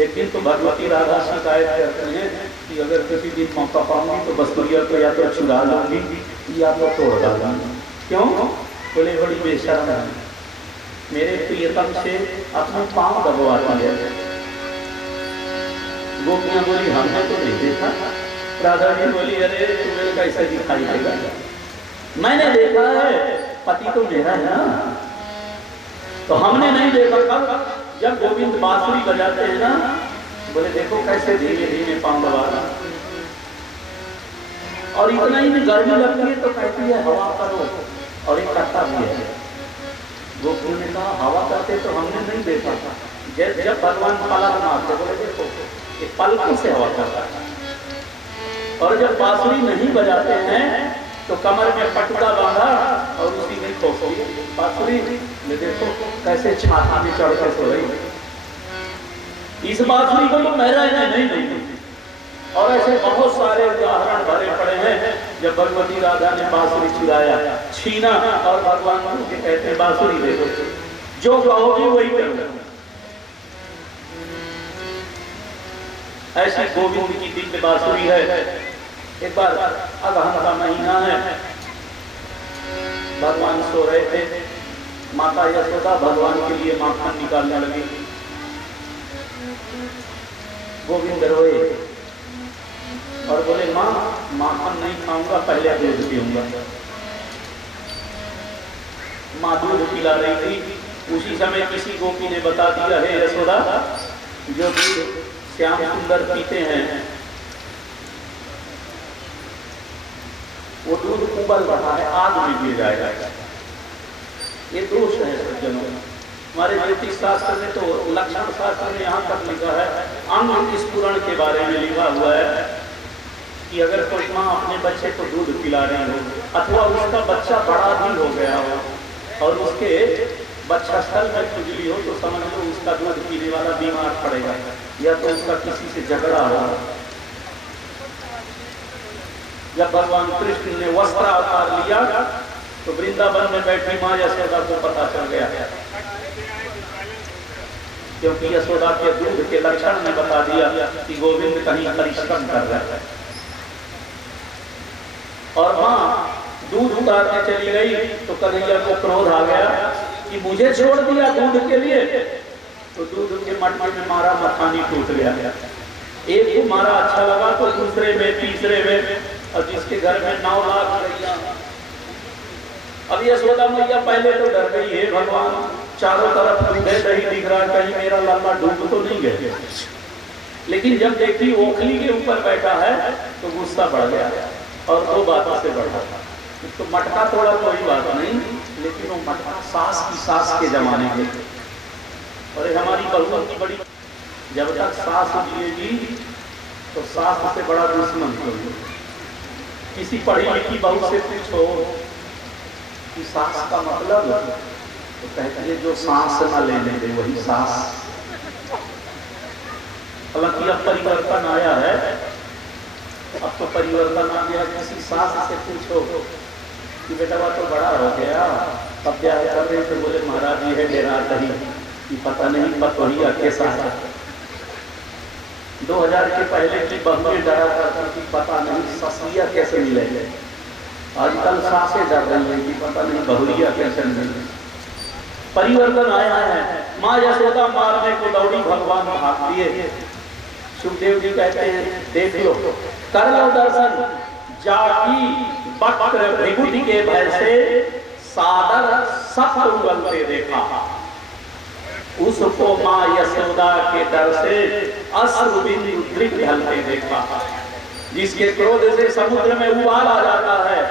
एक दिन तो भगवती राधा शिकायत करते हैं कि अगर किसी दिन मौका पाऊंगी तो बस्तुरिया को या तो चुरा लूंगी या तो तोड़ डालूंगी। क्यों? बोले बड़ी बेशर्म है, मेरे प्रियतम से अपने पांव दबवाती है। गोपियां बोली हमने तो नहीं देखा। राधा जी बोली अरे तुम्हें कैसे दिखाई देगा, मैंने देखा है, पति तो मेरा है ना। तो हमने नहीं देखा कब? जब गोविंद बांसुरी बजाते हैं ना, बोले देखो कैसे धीमे धीमे पांव दबा रहा। और इतना ही नहीं, गर्मी लगती है तो कहती है हवा करो, और एक करता भी है। गोपियों ने कहा हवा करते तो हमने नहीं देखा था। जब भगवान पलक मारते बोले देखो ये पलकों से हवा करता है। और जब बांसुरी नहीं बजाते हैं तो कमर में पटुआ बांधा और उसी में खोखो बांसुरी में देखो कैसे छाती में चढ़ कर सो रही। इस बांसुरी को तो मेरा नहीं। और ऐसे बहुत सारे उदाहरण भरे पड़े हैं जब भगवती राधा ने बांसुरी चुराया, छीना, और भगवान के कहते बांसुरी दे दो, जो कहोगे वही करूंगा। ऐसी गोविंद की दिव्य बांसुरी है। एक बार अगहन का महीना है, भगवान सो रहे थे, माता यशोदा भगवान के लिए माखन निकालने लगी। गोविंद रोए और बोले माँ माखन नहीं खाऊंगा, पहले दूध पीऊंगा। माँ दूध पिला रही थी। उसी समय किसी गोपी ने बता दिया हे यशोदा, जो श्याम सुंदर पीते हैं वो दूध उबल रहा है, आग में गिर जाएगा। ये दोष है सज्जनों। हमारे ज्योतिष शास्त्र में तो लक्षण शास्त्र में यहाँ तक लिखा है, अंग स्फुरण के बारे में लिखा हुआ है कि अगर कोई माँ अपने बच्चे को दूध पिला रही हो अथवा उसका बच्चा बड़ा भी हो गया हो और उसके बच्चा स्थल में खुजली हो तो समझ लो उसका दूध पीने वाला बीमार पड़ेगा या तो उसका किसी से झगड़ा हो। जब भगवान कृष्ण ने वस्त्र अवतार लिया तो वृंदावन में बैठी माँ यशोदा को पता चल गया, क्योंकि यशोदा के दूध के लक्षण ने बता दिया कि गोविंद कहीं परिश्रम कर रहा है। और माँ दूध उतारने चली गई तो कन्हैया को क्रोध आ गया कि मुझे छोड़ दिया दूध के लिए। तो दूध के मटके में मारा, मखानी टूट गया। एक को मारा अच्छा लगा तो दूसरे में, तीसरे में, और जिसके घर में 9 लाख गैया। अब यशोदा मैया पहले तो डर गई, है भगवान चारों तरफ दूध दही दिख रहा, कहीं मेरा लल्ला डूब तो नहीं गए। लेकिन जब देखी ओखली के ऊपर बैठा है तो गुस्सा बढ़ गया और 2 बातों से बढ़ा। तो मटका तोड़ा कोई बात नहीं, लेकिन वो मटका सास की सास के जमाने में। और हमारी बहुओं की बड़ी, जब तक सास जिएगी तो सास से बड़ा दुश्मन कोई। किसी पढ़ी लिखी बहू से पूछो कि सास का मतलब, तो कहती है जो सांस न लेने दे वही सास। हालांकि अब परिवर्तन आया है, अब तो परिवर्तन आ गया। किसी सास से पूछो कि बेटा वो तो बड़ा हो गया, अब क्या कर रहे थे, बोले महाराज जी है डेराता ही कि पता नहीं पतोहिया के साथ। 2000 के पहले की बहुएं डरा करती थी पता नहीं ससुरिया कैसे मिलेंगे, आजकल सासें डर रही है कि पता नहीं बहुरिया कैसे मिलेंगे। परिवर्तन आया है। माँ यशोदा मारने को दौड़ी, भगवान भाग दिए। सुखदेव जी कहते हैं देख लो, कर लो दर्शन, जाकी वक्र विभूति के भय से सादर सफल उगलते देखा। उसको माँ यशोदा के डर से अश्रु बिंदु दृढ़ ढलते देखा। जिसके क्रोध से समुद्र में उबाल आ जाता है,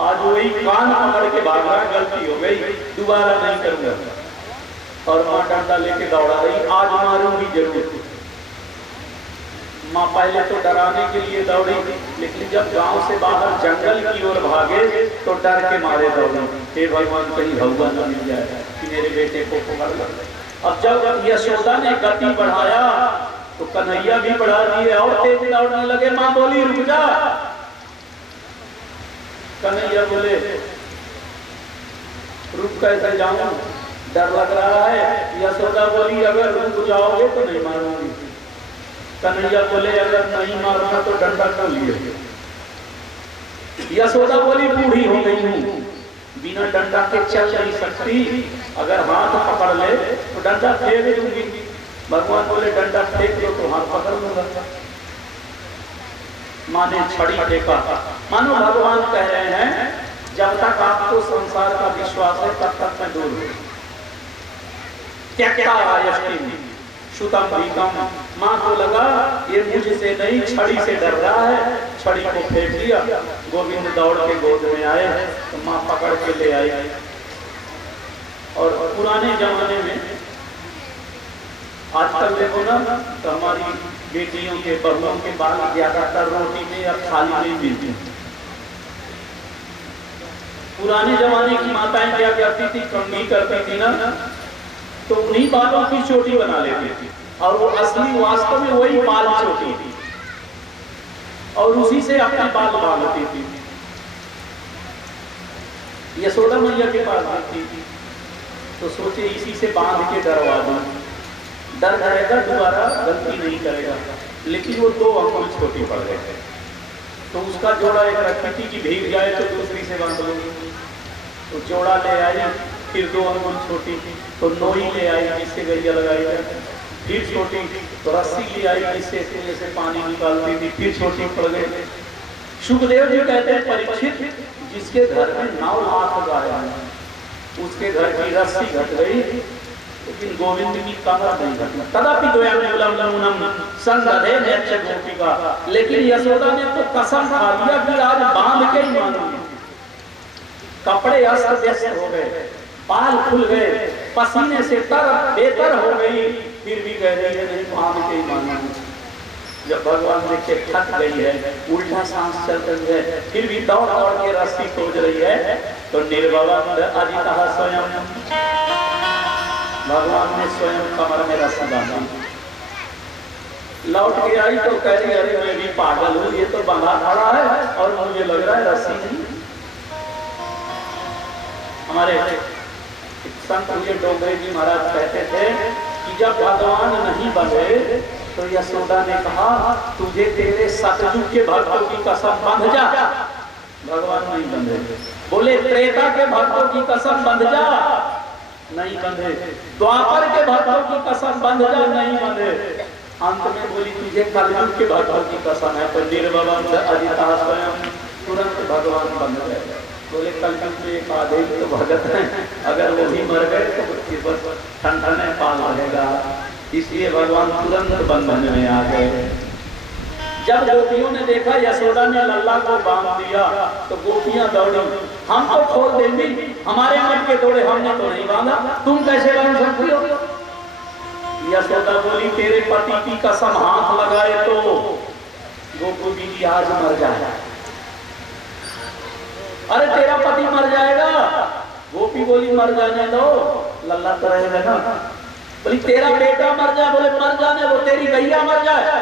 आज वही कान पकड़ के भागा, गलती हो गई दोबारा नहीं करूंगा। और माँ डंडा लेके दौड़ा रही, आज मारूंगी जरूर। माँ पहले तो डराने के लिए दौड़ी, लेकिन जब गांव से बाहर जंगल की ओर भागे तो डर के मारे दौड़ी, हे भगवान कहीं हवा न मिल जाए कि मेरे बेटे को पकड़ लो। अब जब यशोदा ने गति बढ़ाया तो कन्हैया भी बढ़ा दिए और तेज दौड़ने लगे। माँ बोली रुक जा, कन्हैया बोले रुक कैसे जाऊं, डर लग रहा है। यशोदा बोली अगर रुक जाओगे तो नहीं मारूंगी। कन्हैया बोले अगर नहीं मारना तो डंडा क्यों लिए। यशोदा बोली बूढ़ी हो गई हूं, बिना डंडा के चल नहीं सकती, अगर हाथ पकड़ ले तो डंडा फेंक दूंगी। भगवान बोले डंडा फेंक दो तो हाथ पकड़ लूंगा। माँ ने छड़ी फेंका। मानो भगवान कह रहे हैं जब तक आपको संसार का विश्वास है तब तक मैं दूर हूं। सुतम भीतम। माँ को लगा ये मुझसे नहीं छड़ी से डर रहा है, छड़ी को फेंक दिया। गोविंद दौड़ के गोद में आए तो माँ पकड़ के ले आई। और पुराने जमाने में, आजकल देखो ना तो हमारी बेटियों के बहुओं के बाल ज्यादातर रोटी में या थाली में मिलते। पुराने जमाने की माताएं क्या करती थी, कंघी करती थी ना, तो उन्हीं बालों की चोटी बना लेती थी और वो असली वास्तव में वही बाल चोटी थी और उसी से अपने बाल बांधती थी। यशोदा मैया के पास आती थी तो सोचे इसी से बांध के डरवा दूं, डर जाएगा दोबारा गलती नहीं करेगा। लेकिन वो 2 अंगुल छोटी पड़ गए तो उसका जोड़ा एक रखी थी कि भीग जाए तो दूसरी से बांध लूंगी। तो जोड़ा ले आई, फिर 2 अंगुल छोटी, तो नोई ले आई जिससे गरिया लगाई जाए, फिर छोटी, तो रस्सी ले आई जिससे कुएं से पानी निकालती थी, फिर छोटी पड़ गई। सुखदेव जी कहते हैं परीक्षित जिसके घर में 9 लाख गाय है उसके घर की रस्सी घट गई, लेकिन गोविंद की कमर नहीं घटी। तदापि संदधे नेत्र गोपिका। लेकिन यशोदा ने तो कसम खा लिया कि आज बांध के ही मानूंगी। कपड़े अस्त व्यस्त हो गए, बाल खुल गए, पसीने से बेतर हो गई, फिर भी कह रही है नहीं बांध के ही मानूंगी। जब भगवान देखे थक गई है, उल्टा सांस चल रही है, फिर भी दौड़ दौड़ के रस्सी खोज रही है, तो निर्भवंद अजितः स्वयं, भगवान ने स्वयं कमर में रस्सी बांधी। लौट के आई तो कह रही अरे मैं भी पागल हूँ, ये तो बंधा खड़ा है और मुझे लग रहा है रस्सी नहीं। हमारे संत मुझे डोंगरे जी महाराज कहते थे कि जब भगवान नहीं बंधे तो यशोदा ने कहा तुझे तेरे सतयुग के भक्तों की कसम बंध जा। भगवान नहीं बंधे। बोले त्रेता के भक्तों की कसम बंध जा, नहीं बंधे। द्वापर के भक्तों की कसम बंध जा, नहीं बंधे। अंत में बोली तुझे कलयुग के भक्तों की कसम है, पर निर्भवंद अजितः स्वयं, तुरंत भगवान बंध गए। बोले कलयुग में एक आधे तो भगत हैं, अगर वो भी मर गए तो फिर बस ठंडने पाल रहेगा, इसलिए भगवान तुरंत बंधन में आ गए। जब गोपियों ने देखा यशोदा ने लल्ला को बांध दिया तो गोपियां दौड़ी, हम तो खोल देंगे, हमारे मत के तोड़े, हमने तो नहीं बांधा, तुम कैसे बांध सकती हो। यशोदा बोली तेरे पति की कसम हाथ लगाए तो गोपी जी आज मर जाए। अरे तेरा पति मर जाएगा। गोपी बोली मर जाने दो, लल्ला तो रहेगा ना। बोली तेरा बेटा मर जाए। बोले मर जाने दो, तेरी गैया मर जाए।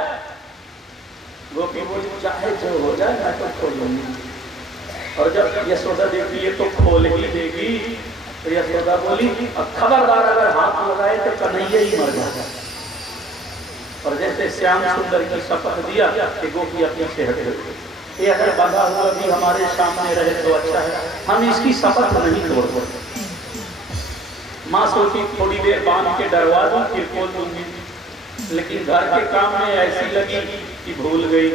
गोपी बोली चाहे जो हो जाए मैं तो खोल लूंगी। और जब यशोदा देखी ये तो खोल ही देगी, तो यशोदा बोली खबरदार अगर हाथ लगाए तो कन्हैया ही मर जाएगा। और जैसे श्याम सुंदर की शपथ दिया कि गोपी अपने से हट गई। ये अगर बंधा हुआ भी हमारे सामने रहे तो अच्छा है, हम इसकी शपथ नहीं तोड़। माँ सोची थोड़ी देर बांध के डरवा दूं फिर खोल दूंगी, लेकिन घर के काम में ऐसी लगी कि भूल गई।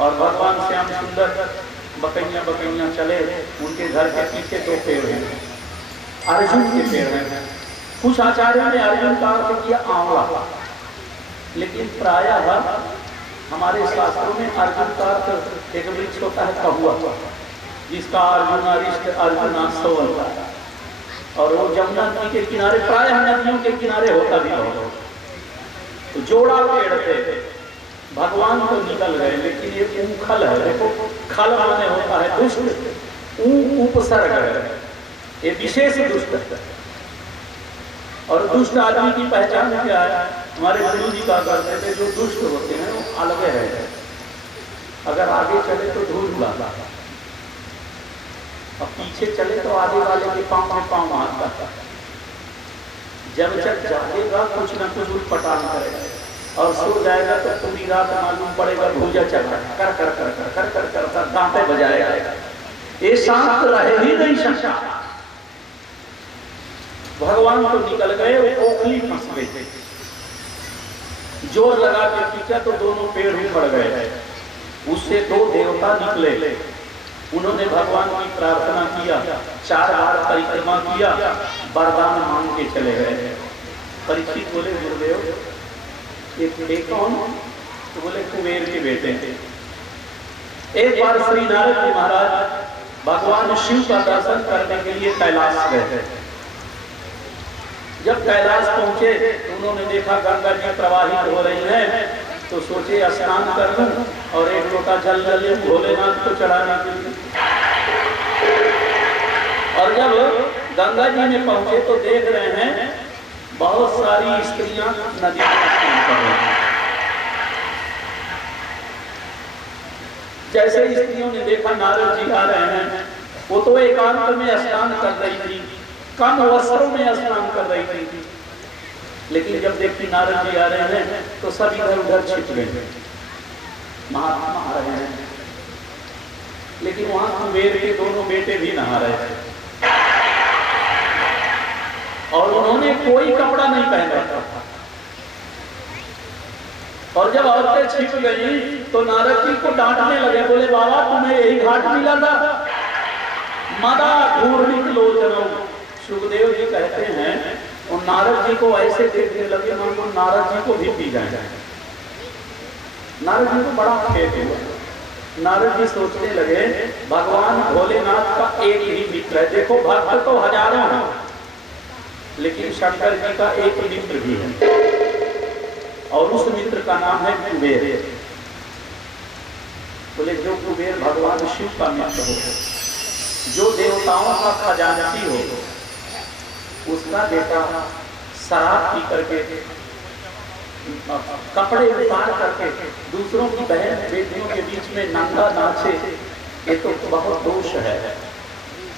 और भगवान श्याम सुंदर बकैया बकैया चले। उनके घर के पीछे 2 पेड़ हैं, अर्जुन के पेड़ हैं। कुछ आचार्यों ने अर्जुन का अर्थ किया आंवला, लेकिन प्रायः हमारे शास्त्रों में अर्जुन का अर्थ एक वृक्ष होता है कहुआ, जिसका अर्जुन अरिष्ट अर्जुनास्तवल का, और वो जमुना नदी के किनारे प्रायः नदियों के किनारे होता भी हो। तो जोड़ा पेड़ थे, भगवान तो निकल गए, लेकिन ये ऊखल है। देखो खल माने होता है दुष्ट, उपसर्ग है, ये विशेष दुष्ट है। और दुष्ट आदमी की पहचान क्या है? हमारे गुरु जी कहा करते थे जो दुष्ट होते हैं वो अलग रहते हैं, अगर आगे चले तो धूल उड़ाता, और पीछे चले तो आगे वाले के पांव में पांव मारता। जब तक जागेगा कुछ न कुछ उठपटांग करेगा, और सो जाएगा तो पूरी रात मालूम पड़ेगा भूजा चढ़ा कर कर कर कर कर कर कर कर दांते बजाएगा। ये शांत रहे ही नहीं सकता। भगवान तो निकल गए, वो ओखली फंस गई थे। जोर लगा के पीछा तो दोनों पेड़ उखड़ गए। उससे 2 देवता निकले। उन्होंने भगवान की प्रार्थना किया, 4 बार परिक्रमा किया, वरदान मांग के चले गए। परीक्षित बोले गुरुदेव ये कौन? तो बोले कुबेर के बेटे थे। एक बार श्री नारद जी महाराज भगवान शिव का दर्शन करने के लिए कैलाश गए। जब कैलाश पहुंचे तो उन्होंने देखा गंगा जी प्रवाहित हो रही है, तो सोचे स्नान कर लूं और 1 लोटा जल ले लूं भोलेनाथ को चढ़ाने के लिए। और जब गंगा जी में पहुंचे तो देख रहे हैं बहुत सारी स्त्रियां नदी में स्नान कर रही हैं। जैसे स्त्रियों ने देखा नारद जी आ रहे हैं, वो तो एकांत में स्नान कर रही थी, कम वस्त्रों में स्नान कर रही थी। लेकिन जब देखी नारद जी आ रहे हैं तो सब इधर उधर छिप गए। महात्मा आ रहे हैं, लेकिन वहां कुबेर के दोनों बेटे भी नहा रहे थे, और उन्होंने कोई कपड़ा नहीं पहना था। और जब औरतें छिप गई तो नारद जी को डांटने लगे। बोले बाबा तुम्हें यही घाट मिला था? मदा घूर्णित लोचनों। सुखदेव जी कहते हैं और नारद जी को ऐसे देखने लगे मानो नारद जी को भी पी जाए। नारद जी को बड़ा खेद हुआ। नारद जी सोचने लगे भगवान भोलेनाथ का एक ही मित्र है। देखो भक्त तो हजारों हैं, लेकिन शंकर जी का एक मित्र भी है, और उस मित्र का नाम है कुबेर। बोले जो कुबेर भगवान शिव का मित्र हो, जो देवताओं का खजांची हो, उसका बेटा शराब पी करके कपड़े उतार करके दूसरों की बहन बेटियों के बीच में नंगा नाचे, ये तो बहुत दोष है,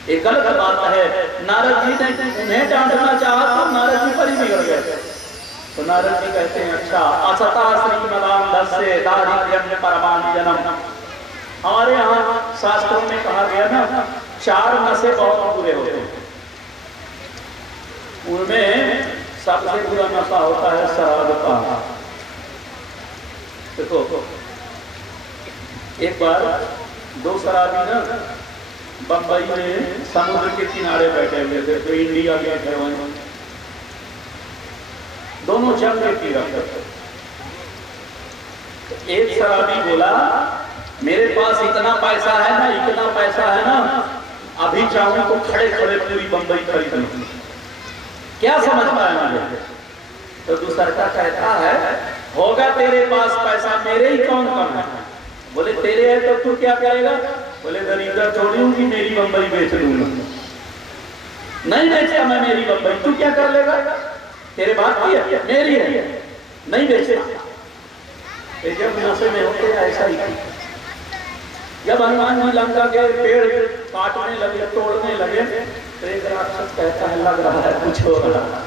ये गलत बात है। नारद जी ने उन्हें डांटना चाहा तो नारद जी पर ही बिगड़ गए। तो नारद जी कहते हैं अच्छा असता श्रीमदानंदस्य दारिद्र्यं परमाञ्जनम्। हमारे यहाँ शास्त्रों में कहा गया ना 4 नशे बहुत बुरे होते हैं, उनमें सबसे बुरा नशा होता है शराब का। देखो एक बार 2 शराबी ना बंबई में समुद्र के किनारे बैठे हुए थे, तो इंडिया गेट है वहीं, दोनों जम के पी रहे थे। एक शराबी बोला मेरे पास इतना पैसा है ना, इतना पैसा है ना, अभी चाहूं तो खड़े खड़े पूरी बंबई खरीद लूं। क्या समझ पाया मुझे? तो दूसरा कहता है होगा तेरे पास पैसा, मेरे ही कौन कम है, बोले तेरे है तो तू क्या करेगा? बोले दरिद्र थोड़ी हूँ कि मेरी बम्बई बेच दूंगा, नहीं बेचता मैं मेरी बम्बई, तू क्या कर लेगा? तेरे बाप की है, मेरी है, नहीं बेचता। जब नशे में होते ऐसा ही, जब हनुमान जी लंका के पेड़ काटने लगे, तोड़ने लगे, तो एक राक्षस कहता है लग रहा है कुछ हो रहा है।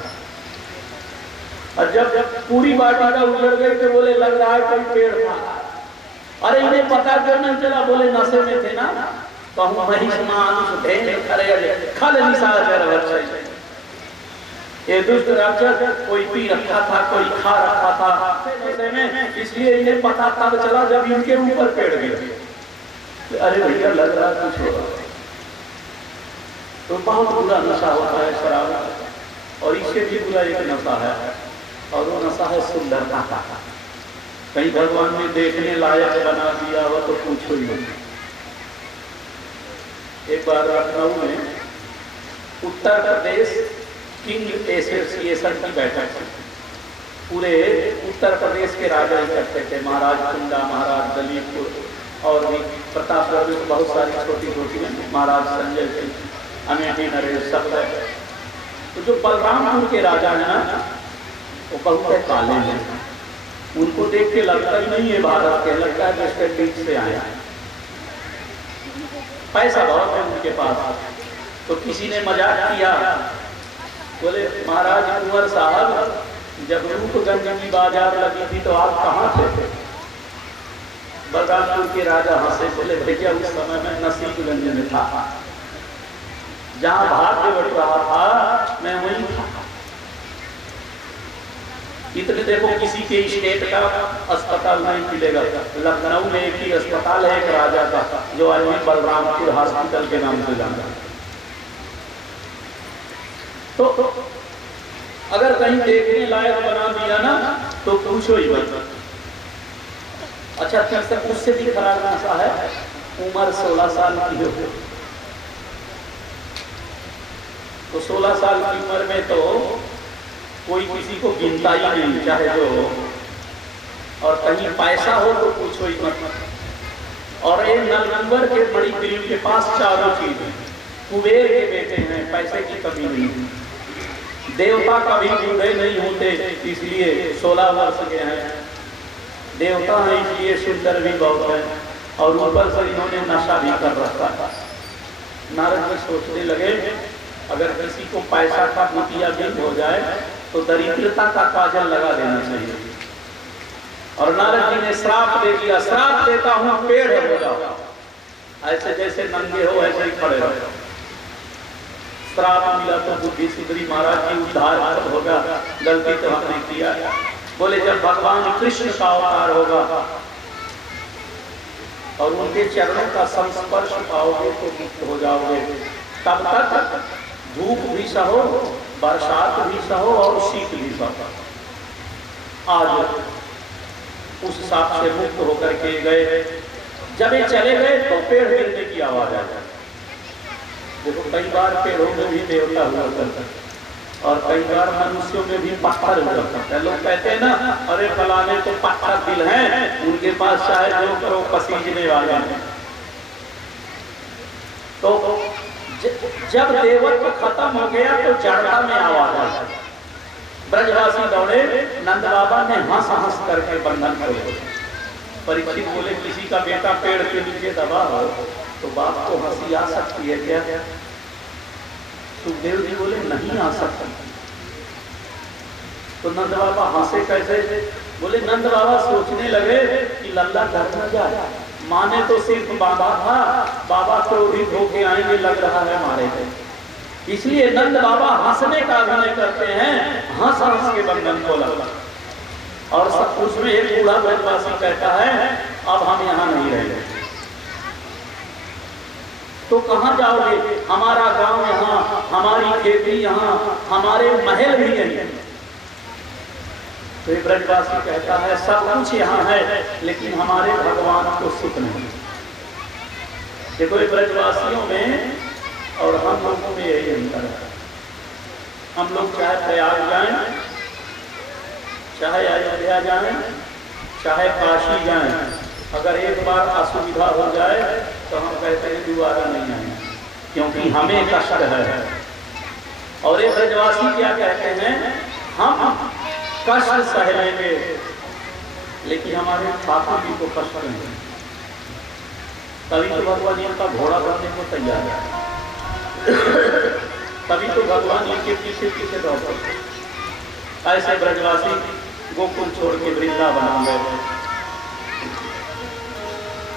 और जब पूरी वाटिका उजड़ गई तो बोले लग रहा है कोई पेड़ था। अरे इन्हें पता क्यों नहीं चला? बोले नशे में थे ना। कहूँ महिष्मानुष ढेर करे खल निशाचर वर्षै। ये दुष्ट राक्षस कोई पी रखा था, कोई खा रखा था नशे में, इसलिए इन्हें पता तब चला जब इनके ऊपर पेड़ गिरे। अरे भैया लग रहा कुछ हो रहा। तो बहुत बुरा नशा होता है शराब, और इससे भी बुरा एक नशा है, और वो नशा है सुंदरता का। कहीं भगवान ने देखने लायक बना दिया हो तो पूछो ही नहीं। एक बार लखनऊ में उत्तर प्रदेश किंग एसोसिएशन की बैठक थी। पूरे उत्तर प्रदेश के राजा इकट्ठे थे, महाराज कुंडा, महाराज दलीपपुर और भी प्रतापगढ़ में बहुत सारी छोटी छोटी महाराज संजय सिंह, अमेठी नरेश सब है। तो जो बलरामपुर के राजा है ना, वो बहुत काले हैं, उनको देख के लगता ही नहीं है भारत के, लगता है वेस्ट इंडीज से आया है। पैसा बहुत है उनके पास। तो किसी ने मजाक किया, बोले महाराज कुंवर साहब जब रूपगंज की बाजार लगी थी तो आप कहाँ थे? बलरामपुर के राजा हंसे, बोले भैया उस समय में नसीबगंज में था, जहाँ भाग्य बढ़ रहा था मैं वहीं था। इतने देखो किसी के स्टेट का अस्पताल नहीं मिलेगा। लखनऊ में एक ही अस्पताल है एक राजा का, जो आज भी बलरामपुर हॉस्पिटल के नाम से जाना है। तो अगर कहीं देखने लायक बना दिया ना तो पूछो ही मत। अच्छा ठीक से उससे भी खराब नशा है, उम्र 16 साल की हो तो 16 साल की उम्र में तो कोई किसी को गिनता ही नहीं, चाहे जो हो, और कहीं पैसा हो तो पूछो ही मत। और एक नलनंबर के बड़ी गरीब के पास चारों चीज, कुबेर के बेटे हैं, पैसे की कमी नहीं, देवता कभी बूढ़े नहीं होते इसलिए 16 वर्ष के हैं, देवता है इसलिए सुंदर भी बहुत है, और ऊपर से इन्होंने नशा भी कर रखा था। नारद जी सोचने लगे अगर किसी को पैसा का मुखिया भी हो जाए तो दरिद्रता का काजल लगा देना चाहिए। और नारद जी ने श्राप दे दिया, श्राप देता हूं पेड़ हो जाओ, ऐसे जैसे नंगे हो ऐसे ही खड़े रहो। श्राप मिला तो बुद्धि सुधरी, महाराज जी उद्धार होगा, गलती तो हमने किया। बोले जब भगवान कृष्ण का अवतार होगा और उनके चरणों का संस्पर्श पाओगे तो मुक्त हो जाओगे। तब तक धूप भी सहो, बरसात भी सहो और शीत भी सहो। आज उस सांप से मुक्त होकर के गए, जब ये चले गए तो पेड़ गिरने की आवाज आ जाए। देखो कई बार पेड़ों में भी देवता हुआ करता है और कई बार मनुष्यों में भी पत्थर हुआ करता है। लोग कहते हैं ना अरे फलाने तो पत्थर दिल हैं, उनके पास चाहे जो करो पसीजने वाले हैं। तो जब देवत्व खत्म हो गया तो जड़ता में आवाज आ गई। ब्रजवासी दौड़े, नंद बाबा ने हंस हंस करके बंधन खोले। परीक्षित बोले किसी का बेटा पेड़ के नीचे दबा हो तो बाप को हंसी आ सकती है क्या? सुखदेव जी बोले नहीं आ सकती। तो नंद बाबा हंसे कैसे? बोले नंद बाबा सोचने लगे कि लल्ला घर न जाए, माँ ने तो सिर्फ बाबा था, बाबा क्रोधित होके आएंगे, लग रहा है मारे थे। इसलिए नंद बाबा हंसने का अभिनय करते हैं, हंस हंस के बंधन खोला। और सब उसमें एक बूढ़ा ब्रजवासी कहता है अब हम यहाँ नहीं रहेंगे। तो कहाँ जाओगे? हमारा गांव यहाँ, हमारी खेती यहाँ, हमारे महल भी यहीं। तो ब्रजवासी कहता है सब कुछ यहाँ है लेकिन हमारे भगवान को सुख नहीं। देखो ब्रजवासियों में और हम लोगों में यही अंतर है। हम लोग चाहे प्रयाग जाएं, चाहे अयोध्या जाएं, चाहे काशी जाएं, अगर एक बार असुविधा हो जाए तो हम कहते हैं दोबारा नहीं आए, क्योंकि हमें कष्ट है। और एक ब्रजवासी क्या कहते हैं, हम कष्ट सह लेंगे लेकिन हमारे ठाकुर जी को कष्ट नहीं। तभी तो भगवान इनका घोड़ा बनने को तैयार है, तभी तो भगवान इनके पीछे पीछे दौड़ते। ऐसे ब्रजवासी गोकुल छोड़ के वृंदावन आ गए।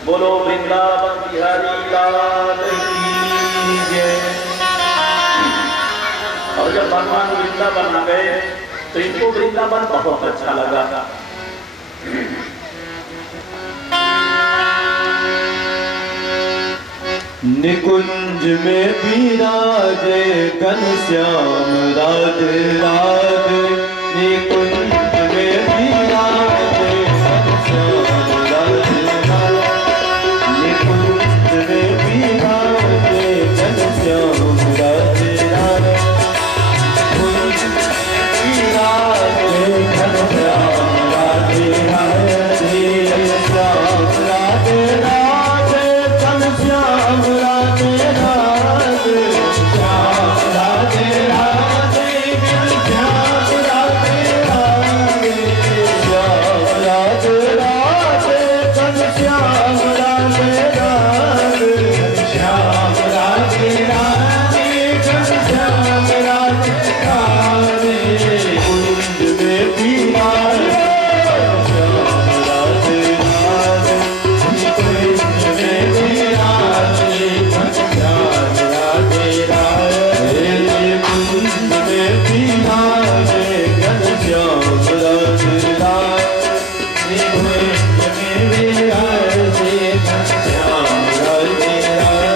बोलो वृंदावन बिहारी लाल की जय। और जब भगवान वृंदावन आ गए तो इनको वृंदावन बहुत अच्छा लगा। निकुंज में विराजे घनश्याम राधे राधे। निकुंज में विराजे घनश्याम राधे राधे। निकुंज में विराजे घनश्याम राधे राधे। निकुंज में विराजे घनश्याम राधे राधे। घनश्याम राधे राधे। घनश्याम राधे राधे। श्याम राधे राधे। घनश्याम राधे राधे। श्याम राधे राधे। घनश्याम राधे राधे। श्याम राधे राधे। घनश्याम राधे राधे। कुंज में विराजे घनश्याम राधे राधे। कुंज में विराजे घनश्याम राधे राधे। कुंज में विराजे घनश्याम राधे राधे। कुंज में विराजे घनश्याम राधे राधे।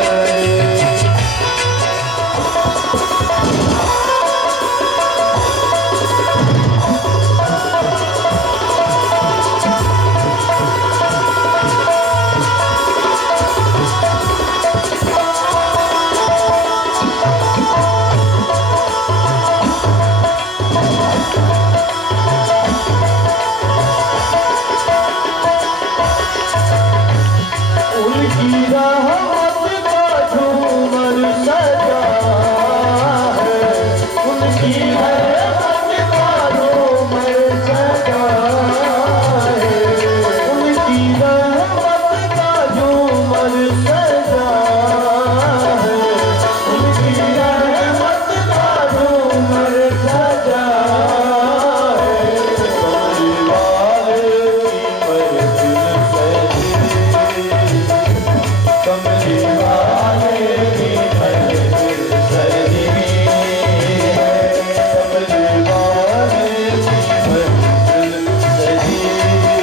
उनकी रहमत का झूमर सजा है। उनकी रहमत का झूमर सजा है। उनकी रहमत का झूमर सजा है। उनकी रहमत का झूमर सजा है। कमली वाले की महफिल सजी है। कमली वाले की महफिल सजी है।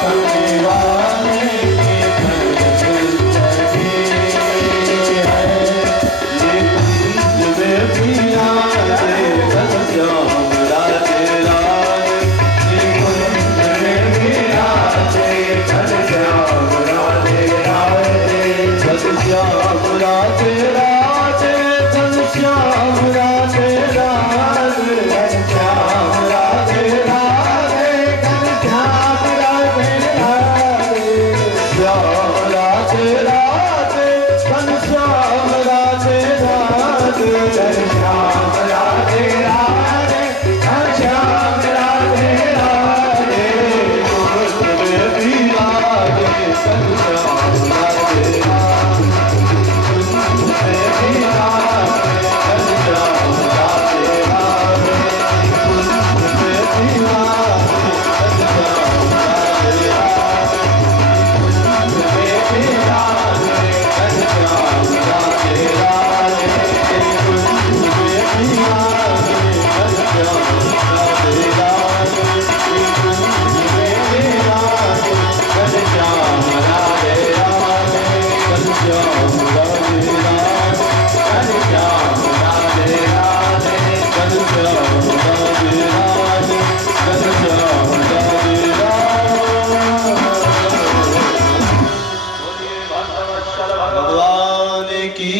कमली वाले की महफिल सजी है। ये कुंज में विराजे घनश्याम राधे राधे। ये कुंज में विराजे घनश्याम राधे राधे। घनश्याम राधे राधे। घनश्याम राधे राधे। घनश्याम राधे राधे। घनश्याम राधे राधे। श्याम राधे राधे। घनश्याम राधे राधे। घनश्याम राधे राधे। घनश्याम राधे राधे। कुंज में विराजे घनश्याम राधे राधे। कुंज में विराजे घनश्याम राधे राधे। कुंज में विराजे घनश्याम राधे राधे। कुंज में विराजे घनश्याम राधे राधे। कुंज में विराजे घनश्याम राधे राधे। कुंज में विराजे घनश्याम राधे राधे। घनश्याम राधे राधे। घनश्याम राधे राधे। घनश्याम राधे राधे। घनश्याम राधे राधे। बोलिए भगवत्सल भगवान भगवान की